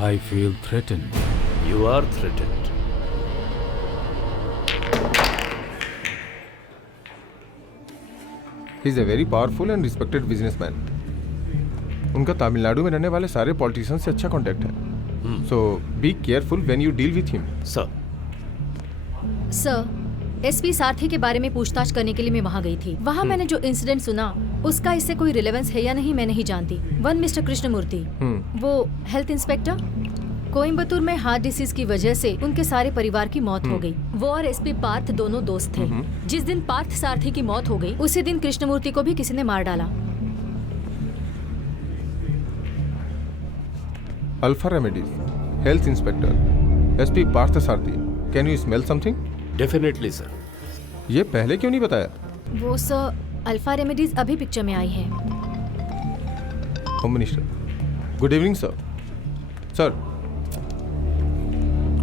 I feel threatened. You are threatened. He is a very powerful and respected businessman. उनका तमिलनाडु में रहने वाले सारे पॉलिटिशियंस से अच्छा कांटेक्ट है। So be careful when you deal with him. Sir, SP सारथी के बारे में पूछताछ करने के लिए मैं वहाँ गई थी। वहाँ मैंने जो इंसिडेंट सुना उसका इससे कोई रिलेवेंस है या नहीं मैं नहीं जानती। वन मिस्टर कृष्णमूर्ति, वो हेल्थ इंस्पेक्टर, कोयम्बतूर में हार्ट डिसीज की वजह से उनके सारे परिवार की मौत हो गई। वो और एसपी पार्थ दोनों दोस्त थे। जिस दिन पार्थ सारथी की मौत हो गई उसी दिन कृष्णमूर्ति को भी किसी ने मार डाला। Alpha Remedies, health inspector, SP Partha Sarathi, can you smell something? Definitely sir. ये पहले क्यों नहीं बताया? वो सर, अल्फा रेमेडीज अभी पिक्चर में आई है। Home minister, good evening sir.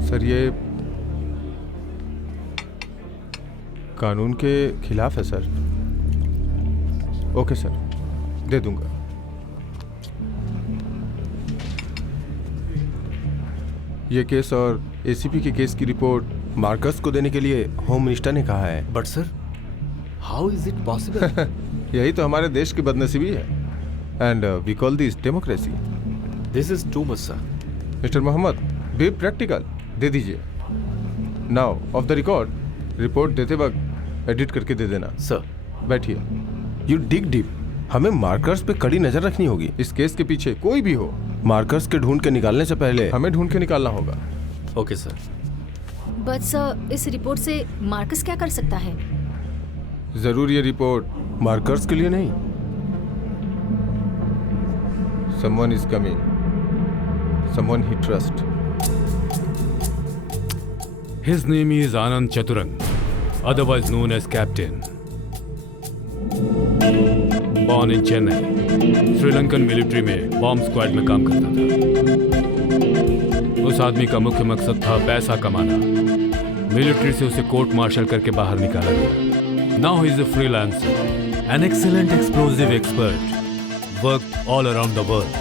Sir ये कानून के खिलाफ है सर। ओके सर, दे दूंगा। ये केस और एसीपी के केस की रिपोर्ट मार्कस को देने के लिए होम मिनिस्टर ने कहा है। But sir, how is it possible? यही तो हमारे देश की बदनसीबी है। And we call this democracy. This is too much sir. Mister Mohammed, be practical, दे दीजिए। Now off the record, report देते वक्त एडिट करके दे देना। सर बैठिए। You dig deep. हमें मार्कर्स पे कड़ी नजर रखनी होगी। इस केस के पीछे कोई भी हो, मार्कर्स के ढूंढ के निकालने से पहले हमें ढूंढ के निकालना होगा। Okay sir. बट सर, इस रिपोर्ट से मार्कस क्या कर सकता है? जरूर ये रिपोर्ट मार्कर्स के लिए नहीं। Someone is coming, someone he trust. His name is Anand Chaturang, otherwise known as Captain. Born in Chennai, Sri Lankan military में बॉम्ब स्क्वाड में काम करता था। उस आदमी का मुख्य मकसद था पैसा कमाना। मिलिट्री से उसे कोर्ट मार्शल करके बाहर निकाला गया। Now he is a freelancer, an excellent explosive expert, worked all around the world,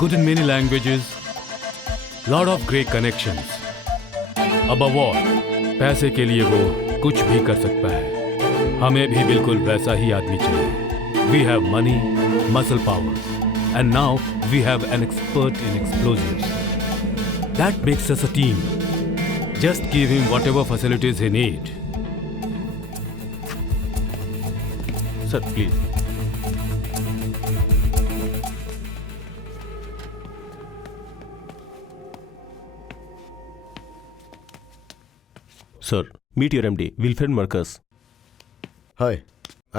good in many languages, lot of great connections. Above all, पैसे के लिए वो कुछ भी कर सकता है। हमें भी बिल्कुल वैसा ही आदमी चाहिए। We have money, muscle power, and now we have an expert in explosives. That makes us a team. Just give him whatever facilities he needs. Sir please. Sir, meet your MD, Wilfred Marcus. Hi,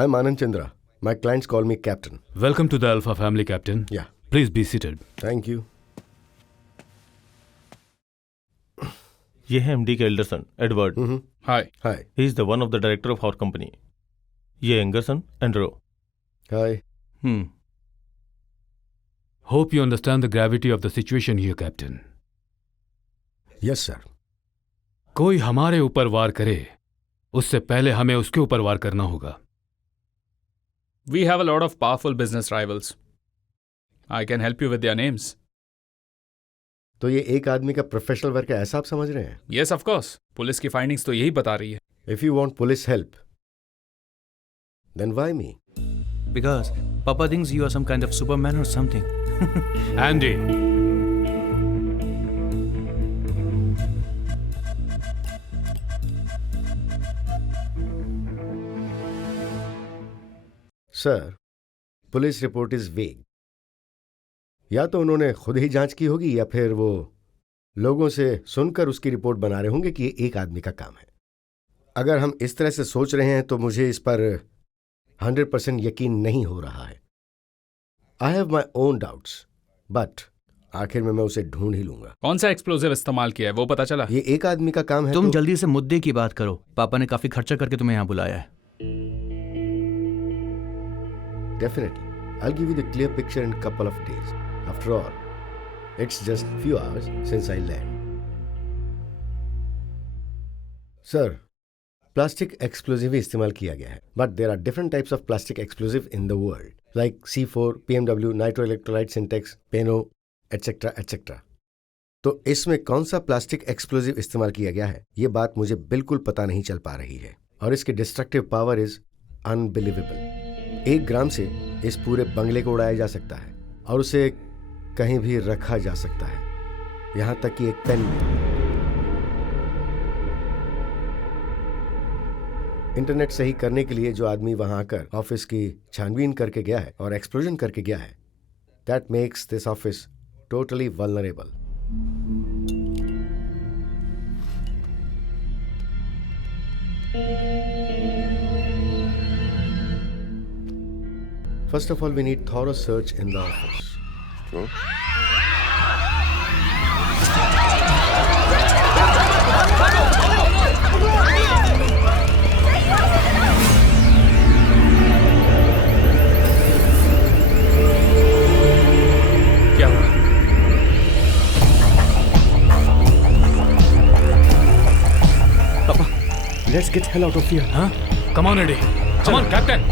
I'm Anand Chandra. My clients call me Captain. Welcome to the Alpha family, Captain. Yeah. Please be seated. Thank you. ये है MD का elder son, Edward. Hi. Hi. He is the one of the director of our company. ये younger son, Andrew. Hi. Hope you understand the gravity of the situation here, Captain. Yes, sir. कोई हमारे ऊपर वार करे, उससे पहले हमें उसके ऊपर वार करना होगा। We have a lot of powerful business rivals. I can help you with their names. तो ये एक आदमी का प्रोफेशनल वर्क है, ऐसा आप समझ रहे हैं? Yes, of course. पुलिस की फाइंडिंग्स तो यही बता रही है। If you want police help, then why me? Because Papa thinks you are some kind of Superman or something. Andy. Sir, police report is वेग। या तो उन्होंने खुद ही जांच की होगी या फिर वो लोगों से सुनकर उसकी रिपोर्ट बना रहे होंगे कि ये एक आदमी का काम है। अगर हम इस तरह से सोच रहे हैं तो मुझे इस पर 100% यकीन नहीं हो रहा है। I have my own doubts, but आखिर में मैं उसे ढूंढ ही लूंगा। कौन सा एक्सप्लोजिव इस्तेमाल किया है वो पता चला? ये एक आदमी का काम है। तुम जल्दी से मुद्दे की बात करो। पापा ने काफी खर्चा करके तुम्हें यहाँ बुलाया है। Definitely. I'll give you the clear picture in a couple of days. After all, it's just few hours since I land. Sir, plastic explosive ही इस्तेमाल किया गया है, but there are different types of plastic explosive in the world, like C4, PMW, nitroelectrolyte syntax, PENO, etc., etc. तो इसमें कौन सा plastic explosive इस्तेमाल किया गया है, ये बात मुझे बिल्कुल पता नहीं चल पा रही है, और इसकी डिस्ट्रक्टिव पावर इज अनबिलीवेबल। 1 ग्राम से इस पूरे बंगले को उड़ाया जा सकता है और उसे कहीं भी रखा जा सकता है, यहां तक कि एक पेन में। इंटरनेट सही करने के लिए जो आदमी वहां आकर ऑफिस की छानबीन करके गया है और एक्सप्लोजन करके गया है, that makes this office totally vulnerable. First of all, we need thorough search in the office. क्या हुआ? Papa, let's get hell out of here. Huh? Come on, Eddie. Come on, Captain.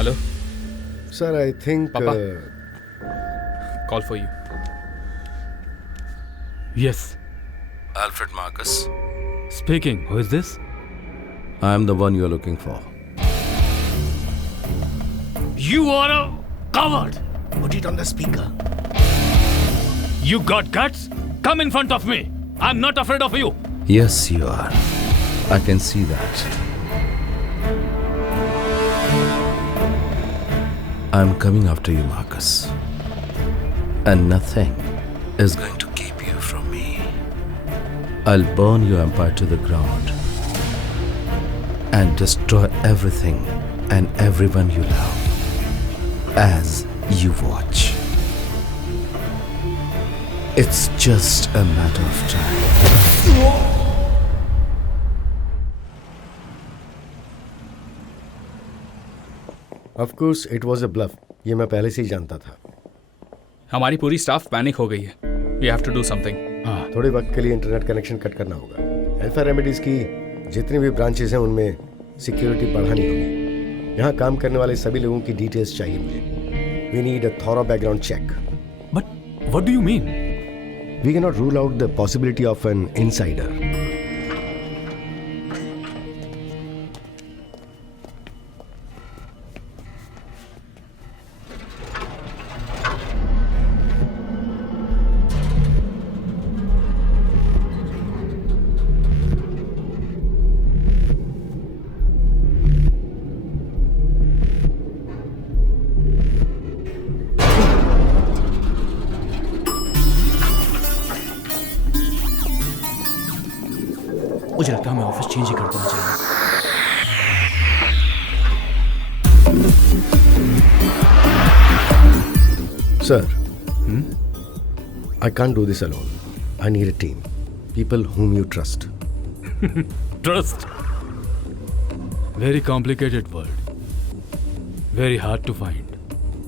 Hello? Sir, I think... Papa? Call for you. Yes. Alfred Marcus. Speaking. Who is this? I am the one you are looking for. You are a coward. Put it on the speaker. You got guts? Come in front of me. I'm not afraid of you. Yes, you are. I can see that. I'm coming after you, Marcus. And nothing is going to keep you from me. I'll burn your empire to the ground and destroy everything and everyone you love. as you watch. It's just a matter of time. Of course, it was a bluff. ये मैं पहले से ही जानता था. हमारी पूरी staff panic हो गई है. We have to do something. थोड़े वक्त के लिए इंटरनेट कनेक्शन कट करना होगा. अल्फा रेमेडीज की जितनी भी ब्रांचेस हैं उनमें सिक्योरिटी बढ़ानी होगी. यहाँ काम करने वाले सभी लोगों की डिटेल्स चाहिए मुझे. We need a thorough background check. But what do you mean? We cannot rule out the possibility of an insider. मुझे लगता है हमें ऑफिस चेंज ही कर देना चाहिए. Sir, I can't do this alone. I need a team. People whom you trust. Trust. Very complicated word. Very hard to find.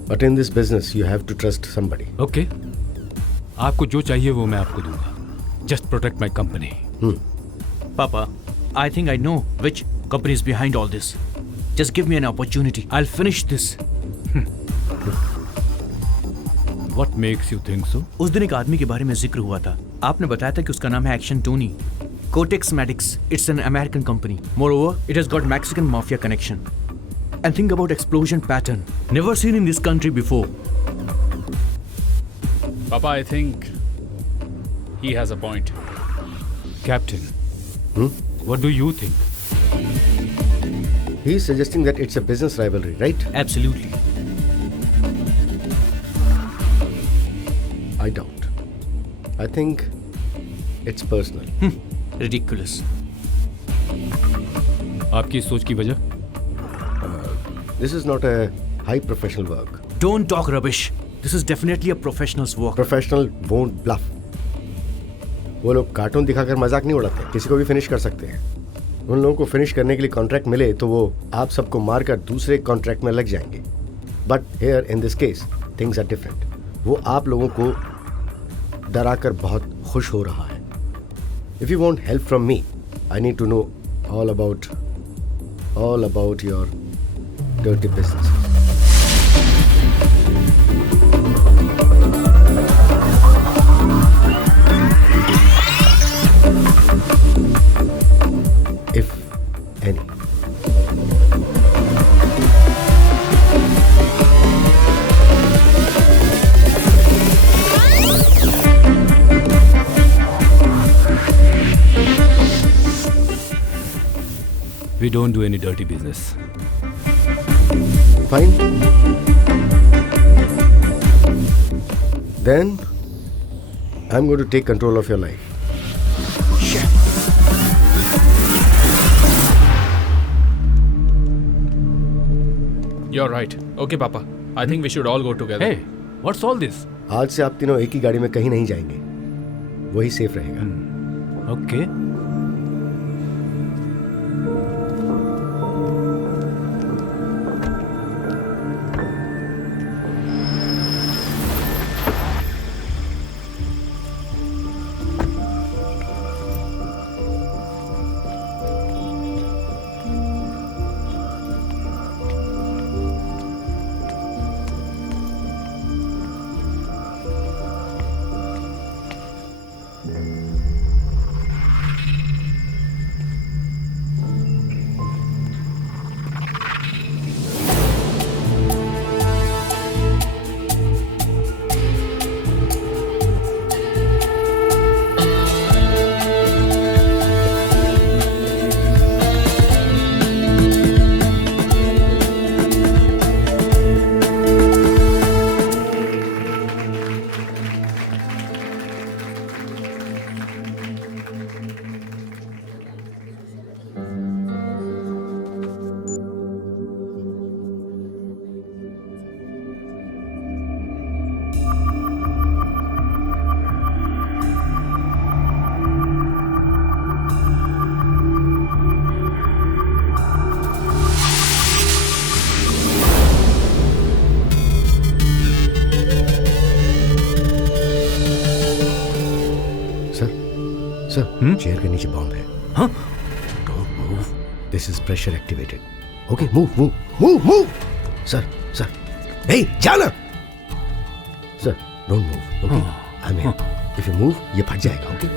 But in this business, you have to trust somebody. Okay. आपको जो चाहिए वो मैं आपको दूंगा. Just protect my company. Papa, I think I know which company is behind all this. Just give me an opportunity. I'll finish this. What makes you think so? उस दिन एक आदमी के बारे में जिक्र हुआ था. आपने बताया था कि उसका नाम है action Tony. Cortex Medics. It's an American company. Moreover, it has got Mexican mafia connection. And think about explosion pattern. Never seen in this country before. Papa, I think he has a point. Captain. What do you think? He is suggesting that it's a business rivalry, right? Absolutely. I doubt. I think it's personal. Ridiculous. आपकी इस सोच की वजह? This is not a high professional work. Don't talk rubbish. This is definitely a professional's work. Professional won't bluff. वो लोग cartoon दिखाकर मजाक नहीं उड़ाते. किसी को भी फिनिश कर सकते हैं. उन लोगों को फिनिश करने के लिए कॉन्ट्रैक्ट मिले तो वो आप सबको मारकर दूसरे कॉन्ट्रैक्ट में लग जाएंगे. But here in this case things are different. वो आप लोगों को डराकर बहुत खुश हो रहा है. If you want help from me, I need to know all about your dirty business. If any. We don't do any dirty business. Fine. Then I'm going to take control of your life. You're right. Okay, Papa. I think we should all go together. Hey, what's all this? आज से आप तीनों एक ही गाड़ी में कहीं नहीं जाएंगे. वही सेफ रहेगा. Okay. चेयर के नीचे बॉम्ब है। हाँ? Don't move. This is pressure activated. Okay, move. Sir. Hey, जाना। Sir, don't move. Okay, I'm here. If you move, ये फट जाएगा। Okay?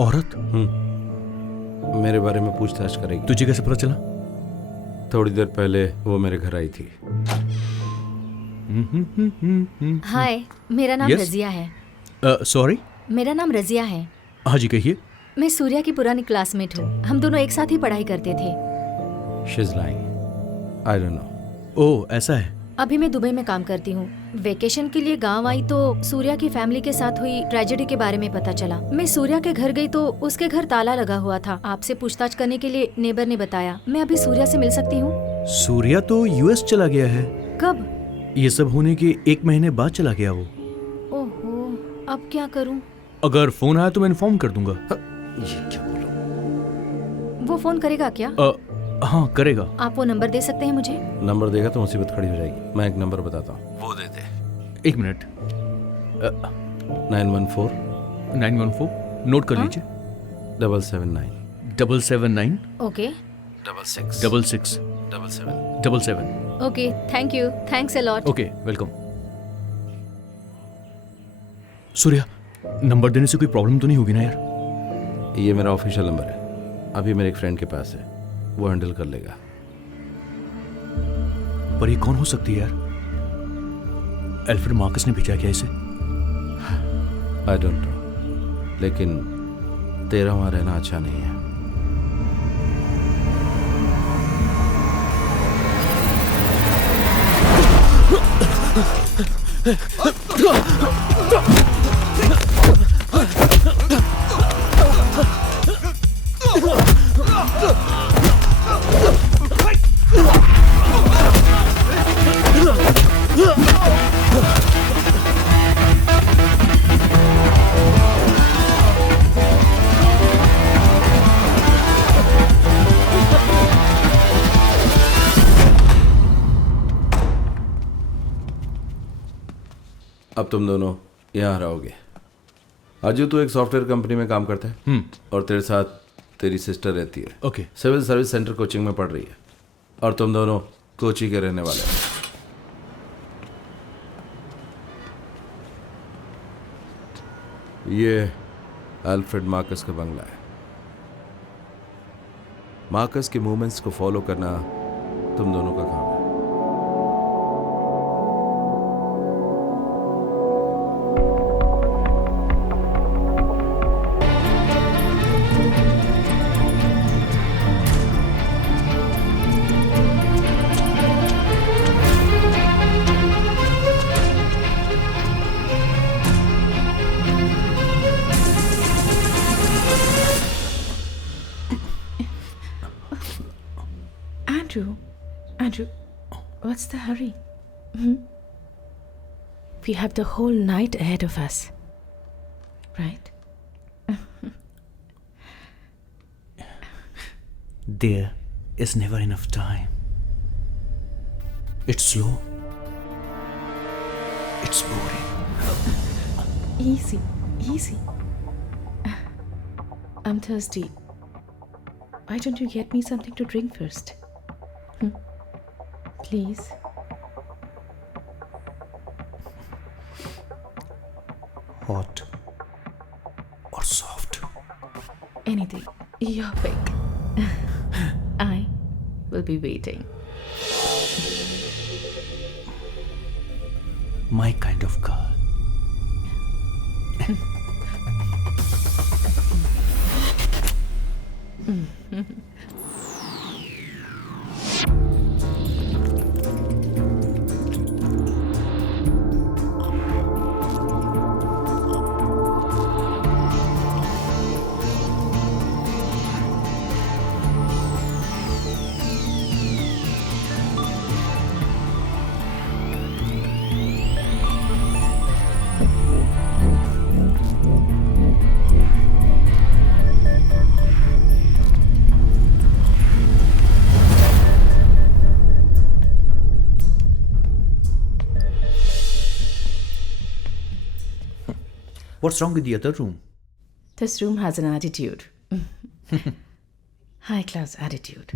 औरत? मेरे बारे में पूछताछ करेगी। तुझे कैसे पता चला? थोड़ी देर पहले वो मेरे घर आई थी। हाय, मेरा नाम Yes? रजिया है। सॉरी? मेरा नाम रजिया है। हाँ जी, कहिए। मैं सूर्या की पुरानी क्लासमेट हूँ। हम दोनों एक साथ ही पढ़ाई करते थे। She's lying. I don't know. ओह, ऐसा है। अभी मैं दुबई में काम करती हूँ। वेकेशन के लिए गांव आई तो सूर्या की फैमिली के साथ हुई ट्रेजेडी के बारे में पता चला। मैं सूर्या के घर गई तो उसके घर ताला लगा हुआ था। आपसे पूछताछ करने के लिए नेबर ने बताया। मैं अभी सूर्या से मिल सकती हूँ? सूर्या तो यूएस चला गया है। कब? ये सब होने के 1 महीने बाद चला गया वो। ओहो, अब क्या करूँ? अगर फोन आया तो मैं इन्फॉर्म कर दूंगा। ये क्या बोल रहा हूँ? वो फोन करेगा क्या? हाँ, करेगा। आप वो नंबर दे सकते हैं मुझे? नंबर देगा तो मुसीबत खड़ी हो जाएगी। मैं एक नंबर बताता हूँ, वो दे दे। 1 मिनट। 914 नोट कर लीजिए। 779 779 okay. 66 66 77 okay, thank you, thanks a lot. Okay, welcome. Surya, number देने से कोई प्रॉब्लम तो नहीं होगी ना यार? ये मेरा ऑफिशियल नंबर है। अभी मेरे एक फ्रेंड के पास है, वो हैंडल कर लेगा। पर ये कौन हो सकती है यार? एल्फ्रेड मार्कस ने भेजा क्या इसे? आई डोंट नो, लेकिन तेरा वहां रहना अच्छा नहीं है। अब तुम दोनों यहाँ रहोगे। अजू, तू एक सॉफ्टवेयर कंपनी में काम करता है और तेरे साथ तेरी सिस्टर रहती है। Okay. Civil service centre coaching में पढ़ रही है और तुम दोनों कोची के रहने वाले हो। ये अल्फ्रेड मार्कस का बंगला है। मार्कस के मूवमेंट्स को फॉलो करना तुम दोनों का काम है। Andrew, what's the hurry? We have the whole night ahead of us, right? There is never enough time. It's slow. It's boring. Easy. I'm thirsty. Why don't you get me something to drink first? Please. Hot or soft? Anything. Your pick. I will be waiting. My kind of girl. What's wrong with the other room? This room has an attitude. High class attitude.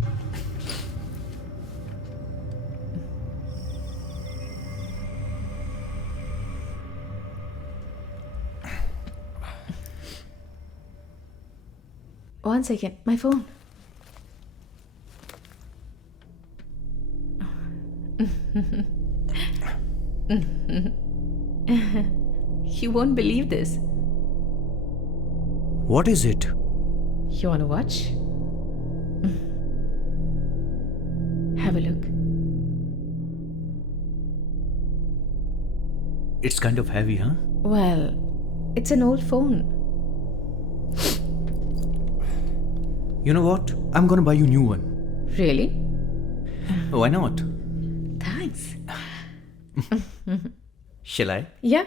One second, my phone. You won't believe this. What is it? You want to watch? Have a look. It's kind of heavy, huh? Well, it's an old phone. You know what? I'm gonna buy you a new one. Really? Why not? Thanks. Shall I? Yeah.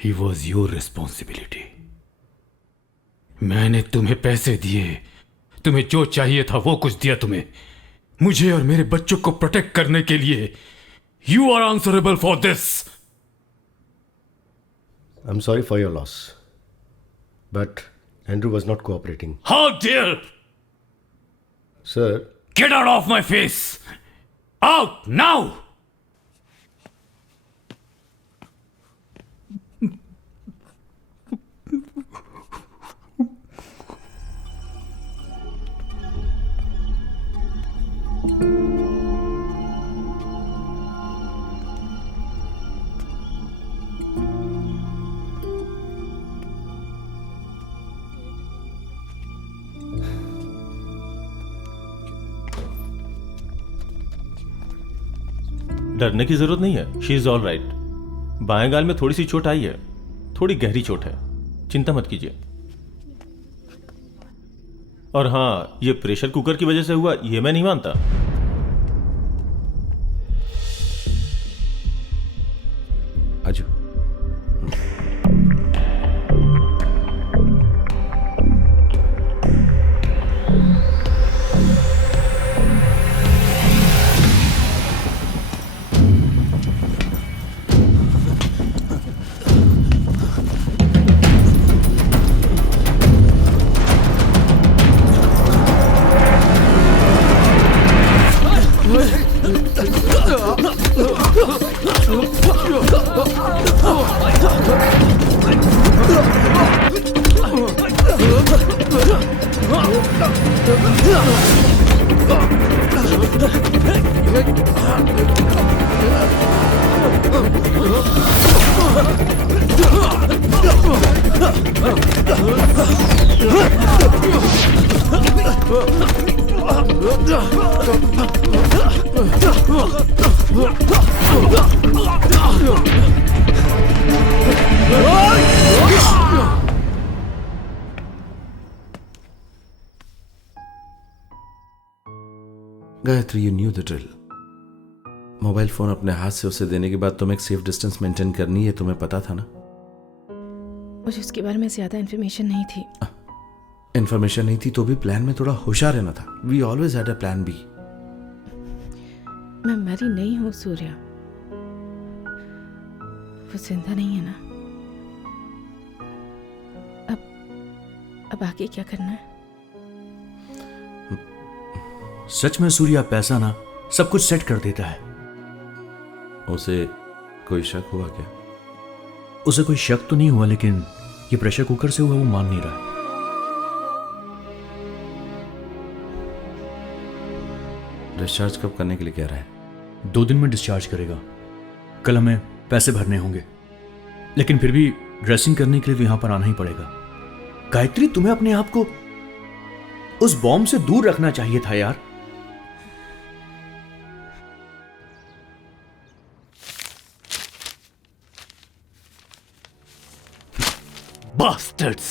He was your responsibility. मैंने तुम्हें पैसे दिए, तुम्हें जो चाहिए था वो कुछ दिया तुम्हें, मुझे और मेरे बच्चों को प्रोटेक्ट करने के लिए. You are answerable for this. I'm sorry for your loss, but Andrew was not cooperating. How dare! Sir. Get out of my face! Out now! डरने की जरूरत नहीं है. She is all right. बाएं गाल में थोड़ी सी चोट आई है, थोड़ी गहरी चोट है, चिंता मत कीजिए. और हाँ, ये प्रेशर कुकर की वजह से हुआ ये मैं नहीं मानता. अजू, Gayatri, you new the drill. Mobile phone अपने हाथ से उसे देने के बाद तुम्हें एक सेफ डिस्टेंस मेंटेन करनी है, तुम्हें पता था ना? मुझे उसके बारे में ज्यादा इन्फॉर्मेशन नहीं थी। इन्फॉर्मेशन नहीं थी तो भी प्लान में थोड़ा होशियार रहना था। We always had a plan B. मैं मरी नहीं हूँ सूर्या, वो जिंदा नहीं है ना। अब आगे क्या करना है? सच में सूर्या पैसा ना सब कुछ सेट कर देता है। उसे कोई शक हुआ क्या? उसे कोई शक तो नहीं हुआ, लेकिन ये प्रेशर कुकर से हुआ वो मान नहीं रहा। डिस्चार्ज कब करने के लिए कह रहा है? 2 दिन में डिस्चार्ज करेगा। कल हमें पैसे भरने होंगे, लेकिन फिर भी ड्रेसिंग करने के लिए तो यहां पर आना ही पड़ेगा। गायत्री, तुम्हें अपने आप को उस बॉम्ब से दूर रखना चाहिए था यार। Bastards!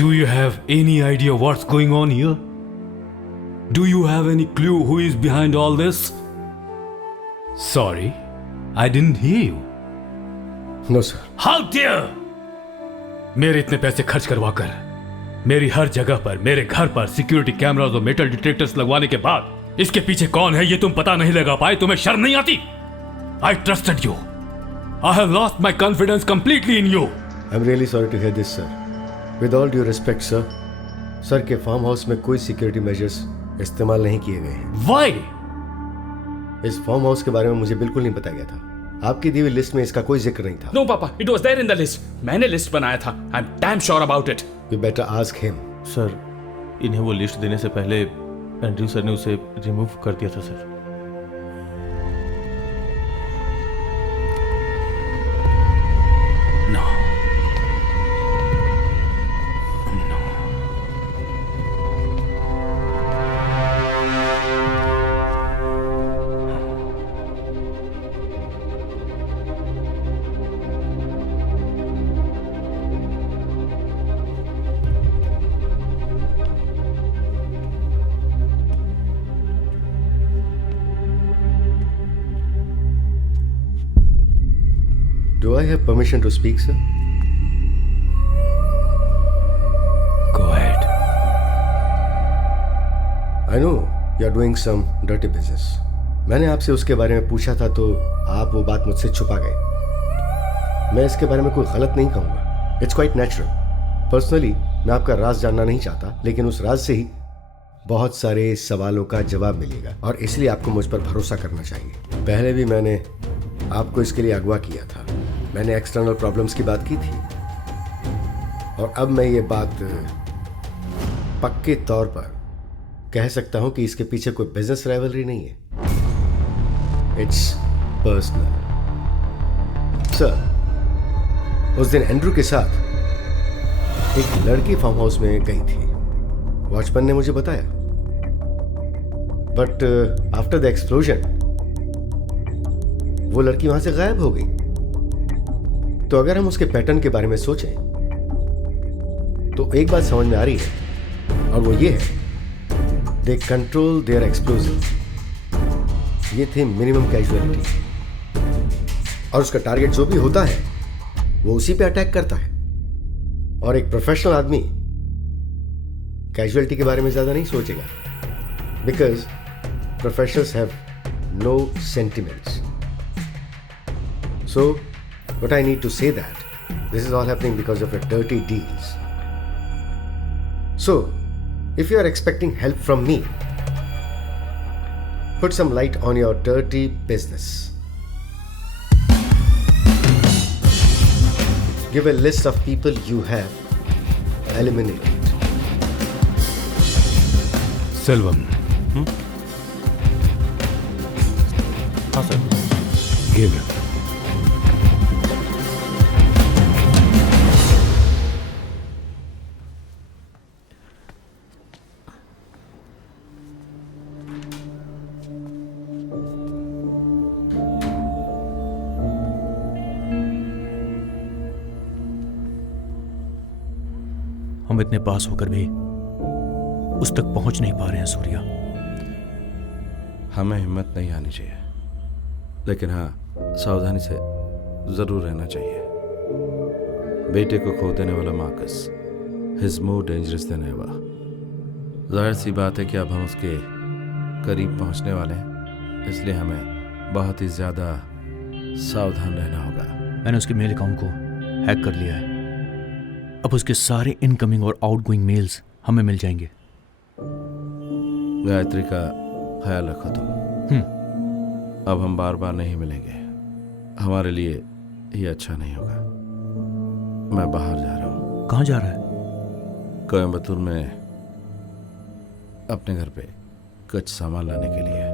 Do you have any idea what's going on here? Do you have any clue who is behind all this? Sorry, I didn't hear you. No, sir. How dare! मेरे इतने पैसे खर्च करवाकर मेरी हर जगह पर, मेरे घर पर सिक्योरिटी कैमरास और मेटल डिटेक्टर्स लगवाने के बाद इसके पीछे कौन है ये तुम पता नहीं लगा पाए? तुम्हें शर्म नहीं आती? I trusted you. I have lost my confidence completely in you. I'm really sorry to hear this, sir. With all due respect, sir, sir के फार्म हाउस में कोई सिक्योरिटी मेजर्स इस्तेमाल नहीं किए गए हैं। Why? इस फार्म हाउस के बारे में मुझे बिल्कुल नहीं बताया गया था। आपकी दी हुई लिस्ट में इसका कोई जिक्र नहीं था। No, Papa. It was there in the list. मैंने लिस्ट बनाया था. I'm damn sure about it. You better ask him. Sir, इन्हें वो लिस्ट देने से पहले एंड्रयू सर ने उसे रिमूव कर दिया था sir. Do I have permission to speak, sir? Go ahead. I know you are doing some dirty business. मैंने आपसे उसके बारे में पूछा था तो आप वो बात मुझसे छुपा गए। मैं इसके बारे में कोई गलत नहीं कहूँगा। It's quite natural. Personally, मैं आपका राज जानना नहीं चाहता, लेकिन उस राज से ही बहुत सारे सवालों का जवाब मिलेगा और इसलिए आपको मुझ पर भरोसा करना चाहिए। पहले भी मैंने आपको इसके लिए अगवा किया था। मैंने एक्सटर्नल प्रॉब्लम्स की बात की थी और अब मैं ये बात पक्के तौर पर कह सकता हूं कि इसके पीछे कोई बिजनेस राइवलरी नहीं है। It's personal. सर, उस दिन एंड्रू के साथ एक लड़की फार्म हाउस में गई थी, वॉचमैन ने मुझे बताया। बट आफ्टर द एक्सप्लोजन वो लड़की वहां से गायब हो गई। तो अगर हम उसके पैटर्न के बारे में सोचें तो एक बात समझ में आ रही है और वो ये है, दे कंट्रोल देयर एक्सप्लोजिव। ये थे मिनिमम कैजुअलिटी और उसका टारगेट जो भी होता है वो उसी पे अटैक करता है। और एक प्रोफेशनल आदमी कैजुअलिटी के बारे में ज्यादा नहीं सोचेगा, because professionals have no sentiments. So but I need to say that this is all happening because of your dirty deals. So, If you are expecting help from me, put some light on your dirty business. Give a list of people you have eliminated. Selvam. हाँ sir. Give him. हम इतने पास होकर भी उस तक पहुंच नहीं पा रहे हैं सूर्या। हमें हिम्मत नहीं आनी चाहिए, लेकिन हाँ सावधानी से जरूर रहना चाहिए। बेटे को खो देने वाला Marcus is more dangerous than ever. जाहिर सी बात है कि अब हम उसके करीब पहुंचने वाले हैं, इसलिए हमें बहुत ही ज्यादा सावधान रहना होगा। मैंने उसके मेल अकाउंट को हैक कर लिया है। अब उसके सारे इनकमिंग और आउटगोइंग मेल्स हमें मिल जाएंगे। गायत्री का ख्याल रखो तुम। अब हम बार बार नहीं मिलेंगे, हमारे लिए ये अच्छा नहीं होगा। मैं बाहर जा रहा हूँ। कहाँ जा रहा है? कोयम्बतूर में अपने घर पे कुछ सामान लाने के लिए।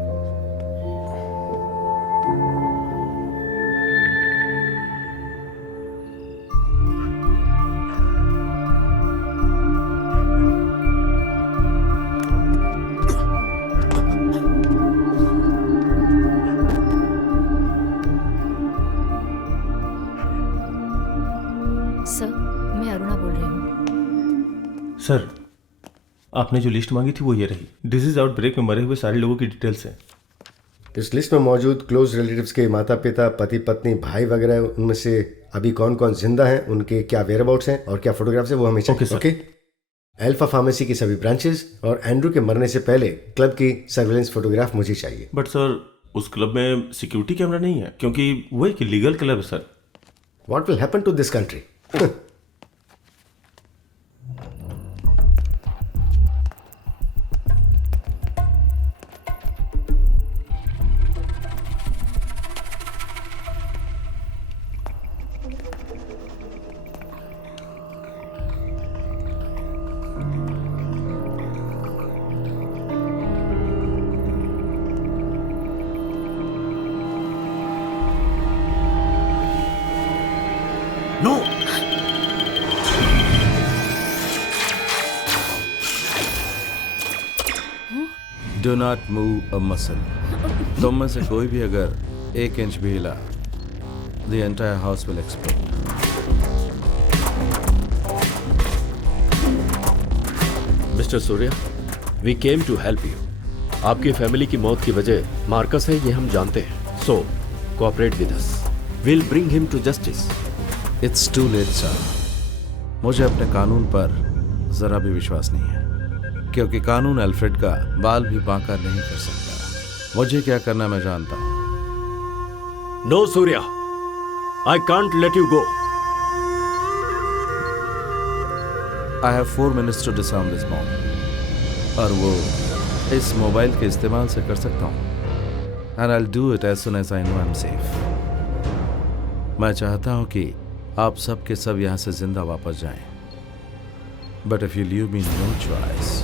सर, आपने जो लिस्ट मांगी थी वो ये रही। डिजीज आउटब्रेक में मरे हुए सारे लोगों की डिटेल्स हैं। इस लिस्ट में मौजूद क्लोज रिलेटिव्स के माता पिता, पति पत्नी, भाई वगैरह, उनमें से अभी कौन कौन जिंदा हैं, उनके क्या वेयरअबाउट्स हैं और क्या फोटोग्राफ्स हैं, वो हमें चाहिए। ओके। अल्फा फार्मेसी की सभी ब्रांचेस और एंड्रू के मरने से पहले क्लब की सर्वेलेंस फोटोग्राफ मुझे चाहिए। बट सर, उस क्लब में सिक्योरिटी कैमरा नहीं है, क्योंकि वो एक लीगल क्लब है sir. What will happen to this country? Do not move a muscle. तुम में से कोई भी अगर 1 इंच भी हिला, the entire house will explode. Mister Surya, we came to help you. आपकी फैमिली की मौत की वजह मार्कस है, ये हम जानते हैं। So, cooperate with us. We'll bring him to justice. It's too late, sir. मुझे अपने कानून पर जरा भी विश्वास नहीं है, क्योंकि कानून अल्फ्रेड का बाल भी बांका नहीं कर सकता। मुझे क्या करना मैं जानता हूं। No, Surya. I can't let you go. I have 4 minutes to disarm this bomb. और वो इस मोबाइल के इस्तेमाल से कर सकता हूं। And I'll do it as soon as I know I'm safe. मैं चाहता हूं कि आप सब के सब यहां से जिंदा वापस जाएं। But if you leave me no choice.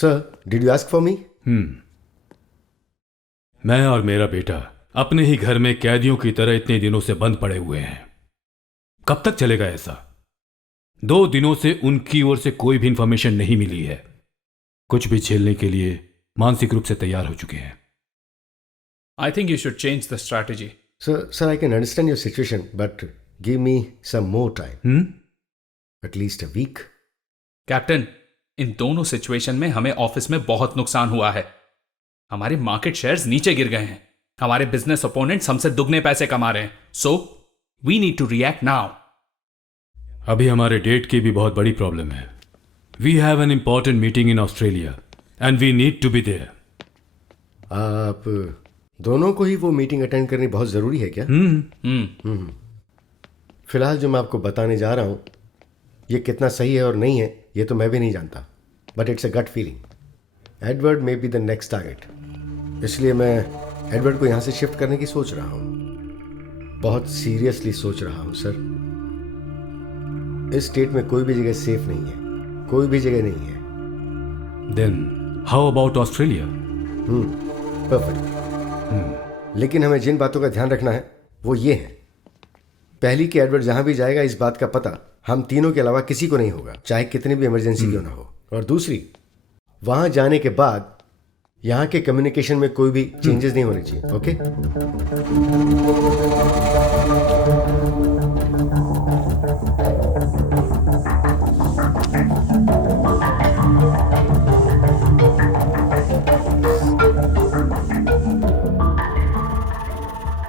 Sir, did you ask for me? मैं और मेरा बेटा अपने ही घर में कैदियों की तरह इतने दिनों से बंद पड़े हुए हैं। कब तक चलेगा ऐसा? 2 दिनों से उनकी ओर से कोई भी इंफॉर्मेशन नहीं मिली है। कुछ भी झेलने के लिए मानसिक रूप से तैयार हो चुके हैं। I think you should change the strategy. Sir, I can understand your situation, but give me some more time. At least a week. Captain, इन दोनों सिचुएशन में हमें ऑफिस में बहुत नुकसान हुआ है। हमारे मार्केट शेयर्स नीचे गिर गए हैं। हमारे बिजनेस ओपोनेंट्स हमसे दुगने पैसे कमा रहे हैं। So we need to react now. अभी हमारे डेट की भी बहुत बड़ी प्रॉब्लम है। We have an important meeting in Australia and we need to be there. आप दोनों को ही वो मीटिंग अटेंड करनी बहुत जरूरी है क्या? फिलहाल जो मैं आपको बताने जा रहा हूं, ये कितना सही है और नहीं है ये तो मैं भी नहीं जानता, but it's a gut feeling. Edward may be the next target, इसलिए मैं एडवर्ड को यहां से शिफ्ट करने की सोच रहा हूं। बहुत सीरियसली सोच रहा हूं सर। इस स्टेट में कोई भी जगह सेफ नहीं है, कोई भी जगह नहीं है। Then how about Australia? Perfect. लेकिन हमें जिन बातों का ध्यान रखना है वो ये है, पहली कि एडवर्ड जहां भी जाएगा इस बात का पता हम तीनों के अलावा किसी को नहीं होगा, चाहे कितनी भी इमरजेंसी क्यों ना हो। और दूसरी, वहां जाने के बाद यहां के कम्युनिकेशन में कोई भी चेंजेस नहीं होने चाहिए। ओके?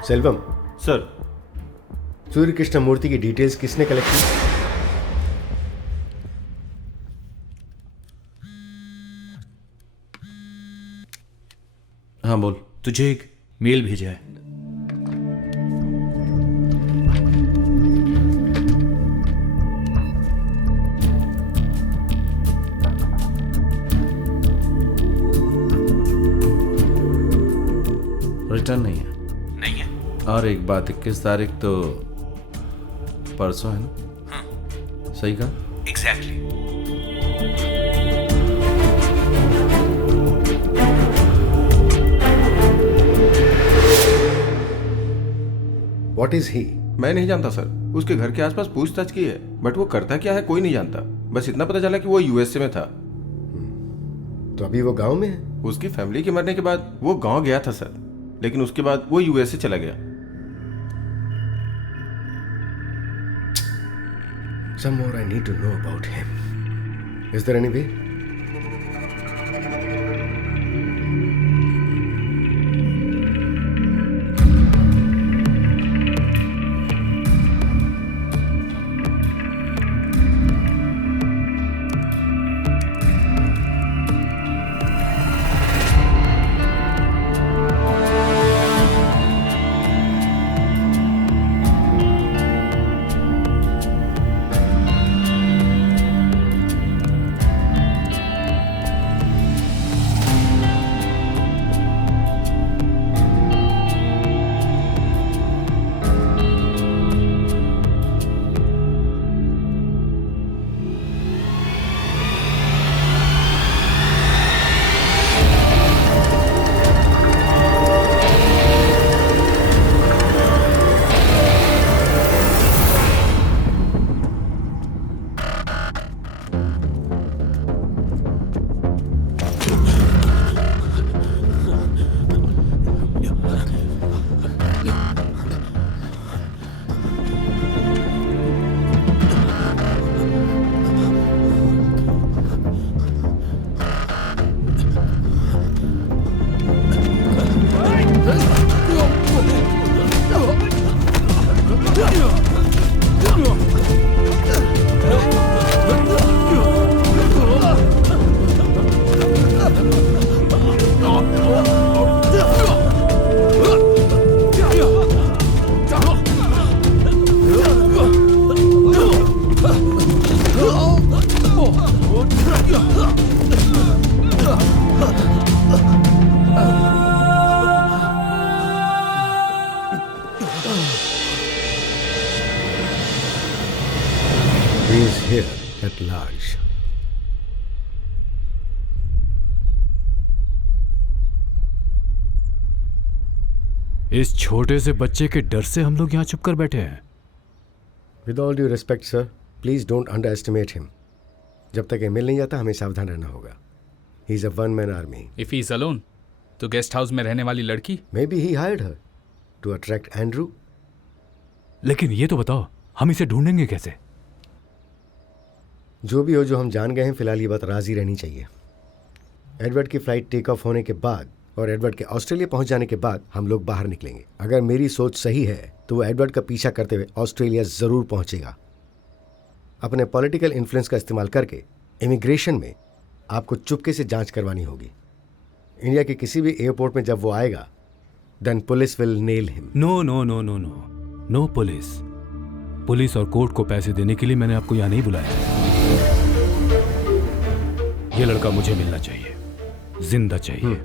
सेल्वम सर, सूर्य कृष्ण मूर्ति की डिटेल्स किसने कलेक्ट की? हाँ बोल। तुझे एक मेल भेजा है। रिटर्न नहीं है। नहीं है। और एक बात, 21 तारीख तो परसों है ना? सही कहा? एग्जैक्टली। What is he? मैं नहीं जानता सर। उसके घर के आसपास पूछताछ की है, बट वो करता क्या है कोई नहीं जानता। बस इतना पता चला कि वो यूएसए में था। तो अभी वो गांव में है? उसकी फैमिली के मरने के बाद वो गांव गया था सर, लेकिन उसके बाद वो यूएसए चला गया। Some more I need to know about him. Is there any way? He is here at large. इस छोटे से बच्चे के डर से हम लोग यहाँ चुप कर बैठे हैं। With all due respect sir, please don't under estimate him. जब तक ये मिल नहीं जाता हमें सावधान रहना होगा। He is a one man army. If he is alone, तो गेस्ट हाउस में रहने वाली लड़की? Maybe he hired her to attract Andrew. लेकिन ये तो बताओ, हम इसे ढूंढेंगे कैसे? जो भी हो, जो हम जान गए हैं, फिलहाल ये बात राजी रहनी चाहिए। एडवर्ड की फ्लाइट टेक ऑफ होने के बाद और एडवर्ड के ऑस्ट्रेलिया पहुंच जाने के बाद हम लोग बाहर निकलेंगे। अगर मेरी सोच सही है तो वो एडवर्ड का पीछा करते हुए ऑस्ट्रेलिया जरूर पहुंचेगा। अपने पॉलिटिकल इन्फ्लुएंस का इस्तेमाल करके इमिग्रेशन में आपको चुपके से जांच करवानी होगी। इंडिया के किसी भी एयरपोर्ट में जब वो आएगा, then police will nail him. No no no no no no police. Police और कोर्ट को पैसे देने के लिए मैंने आपको यहाँ नहीं बुलाया। ये लड़का मुझे मिलना चाहिए, जिंदा चाहिए।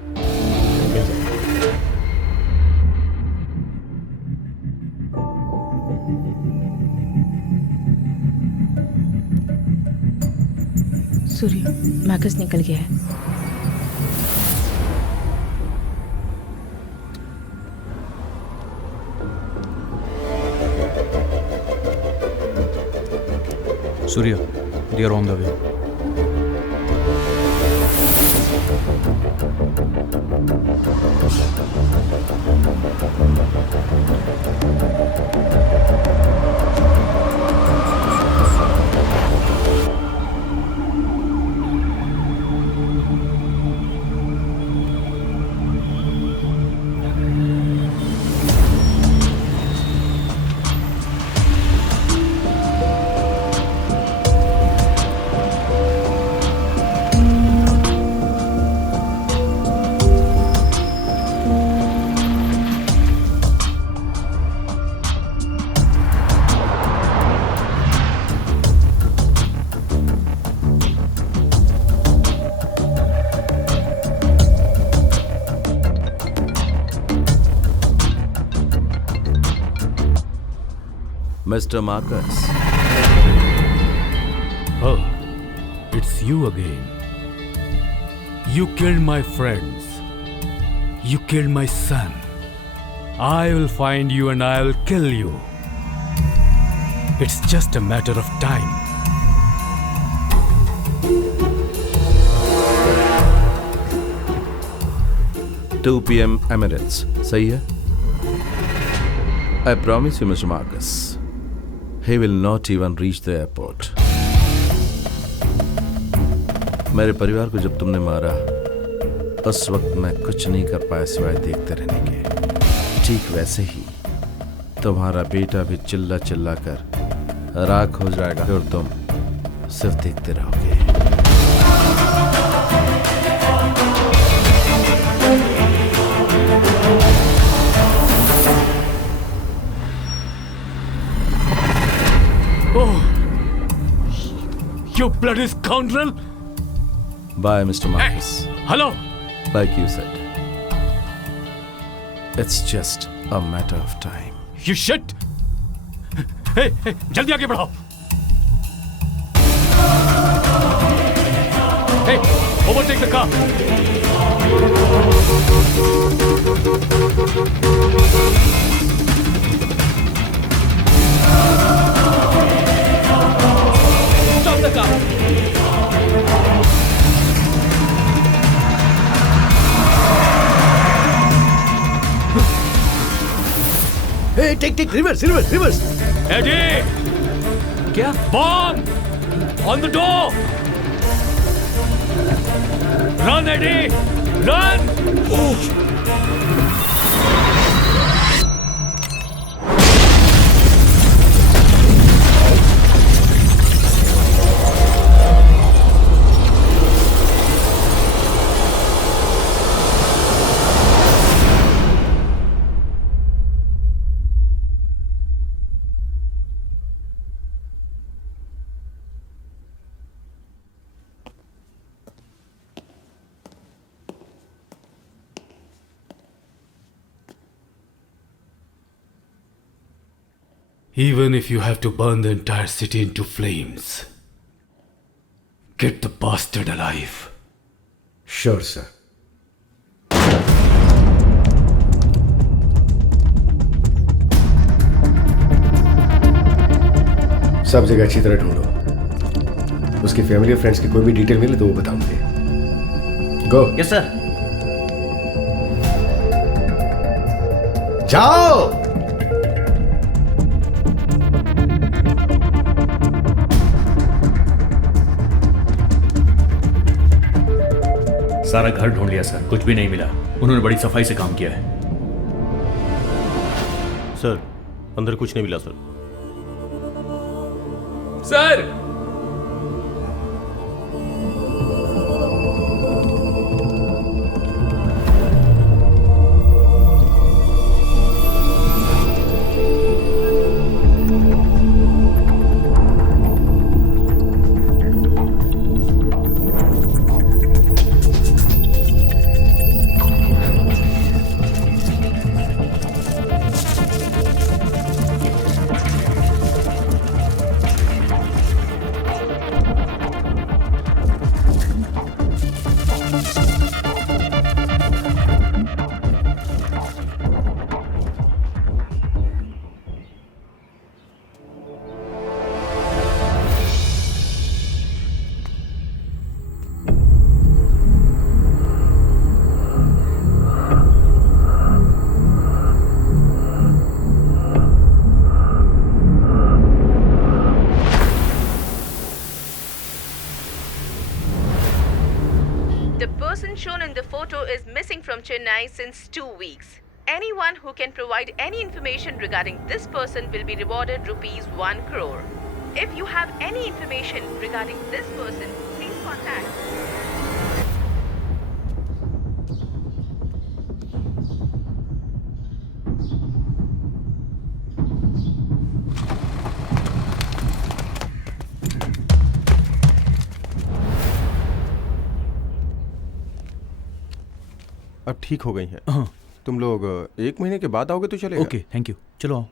सूर्य, मार्कस निकल गया है। Surya, they are on the way. Mr. Marcus. Oh, it's you again. You killed my friends. You killed my son. I will find you and I will kill you. It's just a matter of time. Two PM Emirates. सही है? I promise you, Mr. Marcus. He will not even reach the airport. मेरे परिवार को जब तुमने मारा, उस वक्त मैं कुछ नहीं कर पाया सिवाय देखते रहने के। ठीक वैसे ही तुम्हारा बेटा भी चिल्ला चिल्ला कर राख हो जाएगा और तुम सिर्फ देखते रहोगे। Oh, you bloody scoundrel! Bye, Mr. Marcus. Hello. Like you said, it's just a matter of time. You shit! Hey, hey, जल्दी आगे बढ़ाओ. Hey, overtake the car. Stop the car. Hey, take, reverse. Eddie! क्या? Bomb! On the door! Run, Eddie! Run! Even if you have to burn the entire city into flames, get the bastard alive. Sure, sir. सब जगह अच्छी तरह ढूंढो। उसकी family और friends की कोई भी डिटेल मिले तो वो बताओ मुझे। गो। Yes sir. जाओ। सारा घर ढूंढ लिया सर, कुछ भी नहीं मिला। उन्होंने बड़ी सफाई से काम किया है। सर अंदर कुछ नहीं मिला sir. Sir The person shown in the photo is missing from Chennai since 2 weeks. Anyone who can provide any information regarding this person will be rewarded rupees 1 crore. If you have any information regarding this person, please contact. अब ठीक हो गई हैं। तुम लोग 1 महीने के बाद आओगे तो चलेगा। ओके थैंक यू, चलो आओ।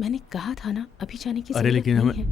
मैंने कहा था ना अभी जाने की अरे जरूरत लेकिन नहीं हमें है।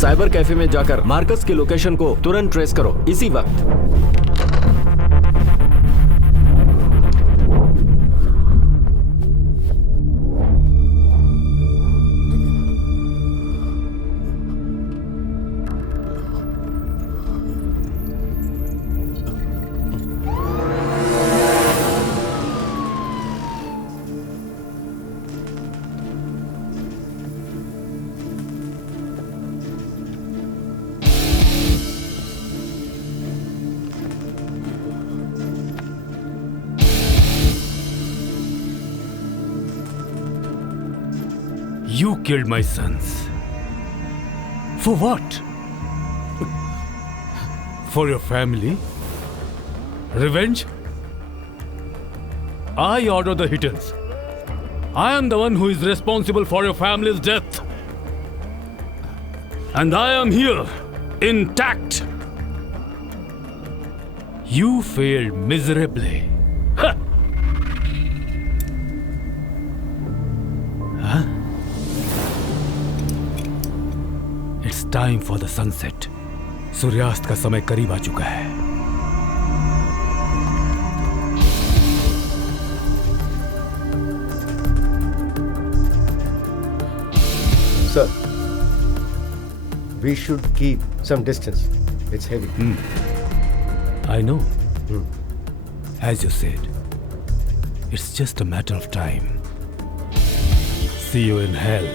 साइबर कैफे में जाकर मार्कस की लोकेशन को तुरंत ट्रेस करो, इसी वक्त। You killed my sons. For what? For your family? Revenge? I order the hit-ins. I am the one who is responsible for your family's death. And I am here, intact. You failed miserably. Huh? Huh? It's time for the sunset. सूर्यास्त का समय करीब आ चुका है. Sir, we should keep some distance. It's heavy. I know. As you said, it's just a matter of time. See you in hell.